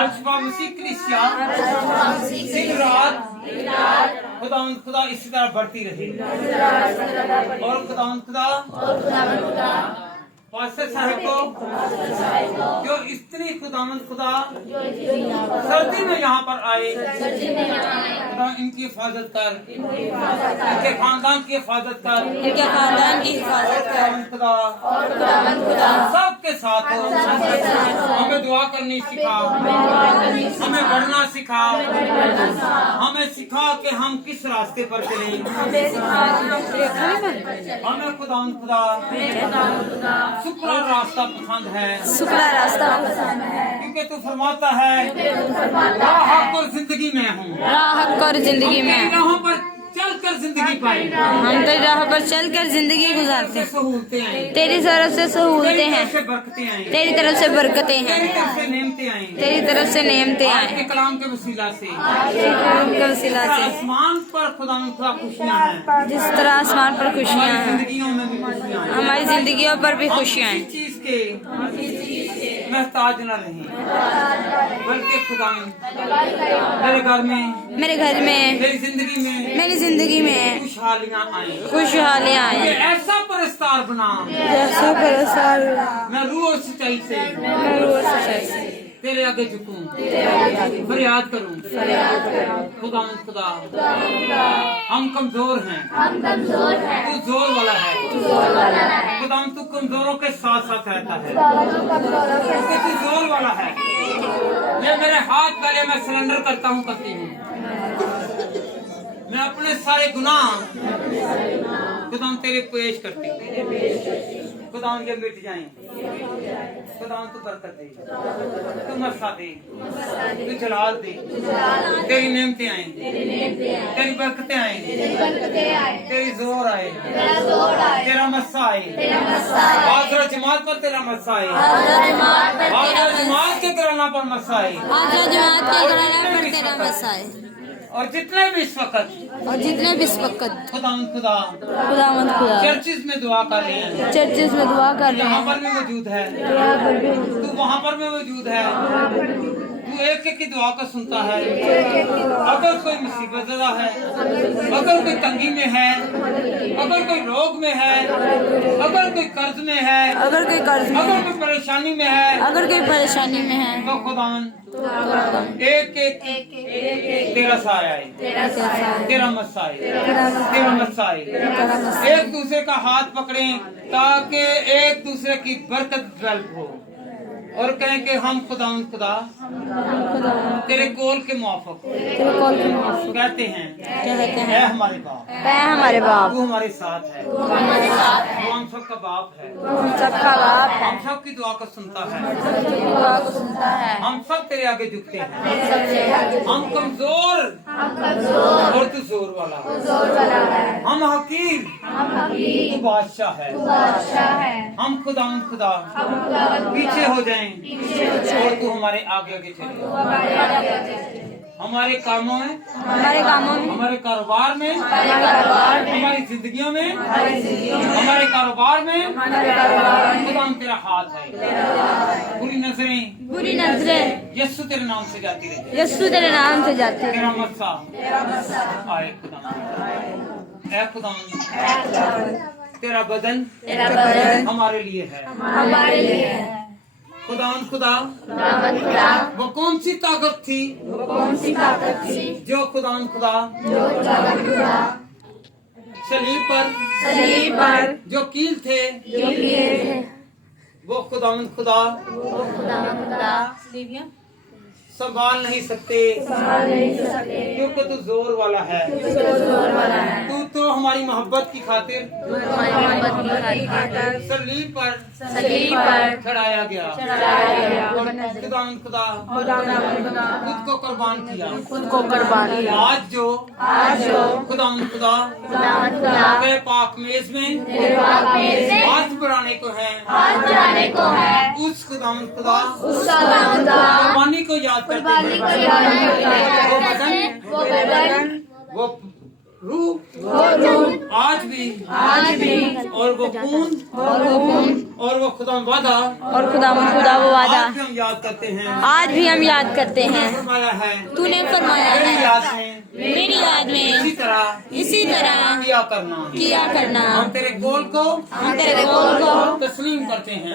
अल्फा मसीह कलीसिया दिन रात खुदा इसी तरह बढ़ती रहे और खुदा पास्टर साहब को जो इतनी खुदा सर्दी में यहाँ पर आए खुदा इनकी हिफाजत कर इनके खानदान की हिफाजत कर खुदा सबके साथ हो हमें दुआ करनी सिखा हमें बढ़ना सिखा हमें सिखा कि हम किस रास्ते पर चलें हमें खुदा सुखला रास्ता पसंद है क्योंकि तू फरमाता है राह और जिंदगी में हूँ राहों पर चलकर जिंदगी पाए हम तो राह पर चलकर जिंदगी गुजारते हैं तेरी तरफ से सहूलतें हैं तेरी तरफ से बरकतें हैं तेरी तरफ से नेमतें आए कलाम के वसीला से आसमान पर खुदा खुशियाँ हैं जिस तरह आसमान पर खुशियाँ हैं जिंदगियों में भी खुशियाँ हैं हमारी जिंदगियों पर भी खुशियाँ हैं चीज के महताज न रहे बल्कि खुदा मेरे घर में मेरी जिंदगी में खुशहालियाँ आए ऐसा परस्तार बना मैं रूह और सच्चाई से तेरे आगे झुकूं फरियाद करूं खुदा हम कमजोर हैं तू जोर वाला है खुदा तू कमजोरों के साथ साथ रहता है तू जोर वाला है ये मेरे हाथ पहले मैं सरेंडर करता हूँ करती हूँ मैं अपने सारे गुनाह खुदा तेरे पेश करती हूँ खुदा ये मिट जाएं खुदा तू बरकत दे तू मसा दे तू जलाल दे तेरी नेमतें आए तेरी बरकतें आए तेरी जोर आए तेरा मसा आए आखिर जमात पर तेरा मसा आए आखिर जमात के घराना पर मसा आए और जितने भी इस वक्त खुदा खुदावंद खुदा चर्चिस में दुआ कर रहे हैं, चर्चेस में दुआ कर रहे यहाँ हैं, पर भी मौजूद है, यहाँ पर भी तू वहाँ पर भी मौजूद है, तू एक एक की दुआ को सुनता है। अगर कोई मुसीबत ज़दा है, अगर कोई तंगी में है, अगर कोई रोग में है, अगर कोई कर्ज में है, अगर कोई कर्ज में अगर कोई परेशानी में है, अगर कोई परेशानी में है तो खुदावन एक एक तेरा साया है, तेरा मसाए, तेरा मसाए, एक दूसरे का हाथ पकड़ें ताकि एक दूसरे की बरकत डेवलप हो और कहें कि हम खुदा तेरे कॉल के मुआफिक तेरे कॉल के मुआफिक कहते हैं, क्या कहते है हैं, हमारे बाप, है हमारे बाप, तू हमारे साथ है, तू हमारे साथ है, तू हम सबका बाप है, हम सबका बाप है, हम सब की दुआ को सुनता है, सबकी दुआ को सुनता है, हम सब तेरे आगे झुकते हैं, हम कमजोर और तू जोर वाला, हम हकीर तू बादशाह है, हम खुदा पीछे हो जाएं और तू हमारे आगे आगे चले, हमारे कामों में, हमारे कारोबार में, हमारी जिंदगियों में, हमारे कारोबार में खुदा तेरा हाथ है। बुरी नजरें यस्सु तेरे नाम से जाती रहे, यस्सु तेरे नाम से जाते हैं, तेरा मस्सा आए खुदा, ऐ खुदा तेरा बदन हमारे लिए है, हमारे लिए है। खुदा वो कौन सी ताकत थी जो खुदा सलीब पर जो कील थे वो खुदा संभाल नहीं सकते क्योंकि तू जोर वाला है, तू तो हमारी मोहब्बत की खातिर सलीब पर चढ़ाया गया, खुदा खुद को कुर्बान किया। आज जो खुदा के पाक मेज में हाथ बढ़ाने को है, उस खुदा कुर्बानी को याद करते हैं, वो रूह आज भी और वो खून और वो खुदा वादा वो वादा आज भी हम याद करते हैं, आज भी हम याद करते हैं। फरमाया है तूने फरमाया मेरी है याद में मेरी याद में इसी तरह किया करना। हम तेरे कॉल को तस्लीम करते हैं,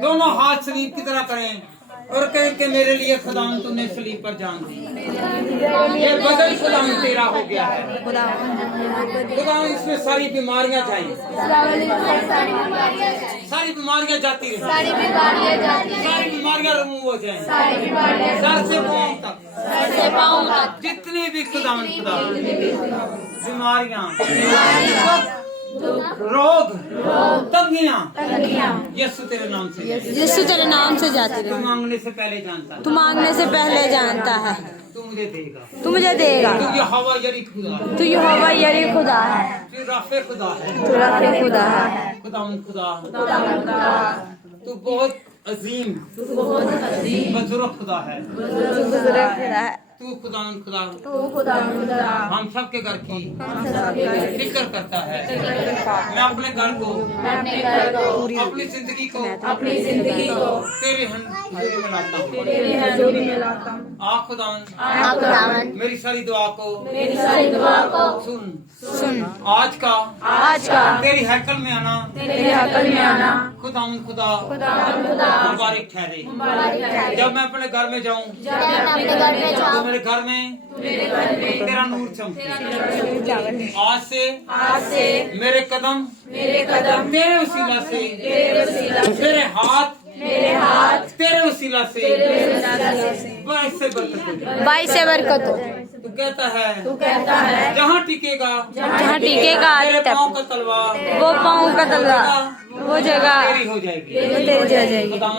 दोनों हाथ सलीब की तरह करें और कहें कि मेरे लिए खुदा तूने सलीब पर जान दी, ये बदल खुदा तेरा हो गया है। खुदा इसमें सारी बीमारियां जाएं, सारी बीमारियां जाती रहें, सारी बीमारियां रिमूव हो जाएं, सर से पाँव तक जितनी भी खुदा बीमारियां रोग तंगियां यीशु तेरे नाम से जाती रहे। तू मांगने से पहले जानता है, तू मुझे देगा, तू यहोवा यरी खुदा है, तू राफे खुदा है, खुदा तू बहुत अजीम बुजुर्ग खुदा है, तू खुदा हम सब के घर की फिक्र करता है। मैं अपने घर को अपनी जिंदगी को तेरे हजूरी में लाता हूँ। आ खुदावन मेरी सारी दुआ को सुन। आज का तेरी हैकल में आना खुदा मुबारक ठहरे। जब मैं अपने घर में जाऊँ तो मेरे घर में तेरा नूर चमके। आज से मेरे कदम तेरे वसीला से, तेरे हाथ तेरे वसीला से बाईस से बरकत हो। तू कहता है जहाँ टिकेगा तेरे पाँव का तलवार वो पाँव का तलवार वो जगह तेरी हो जाएगी। खुदा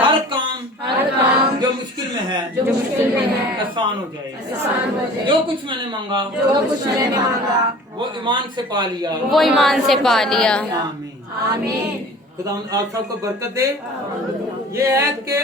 हर काम जो मुश्किल में है आसान हो जाएगा। जो कुछ मैंने मांगा वो ईमान से पा लिया। आमीन। खुदा आप सबको बरकत दे। ये है कि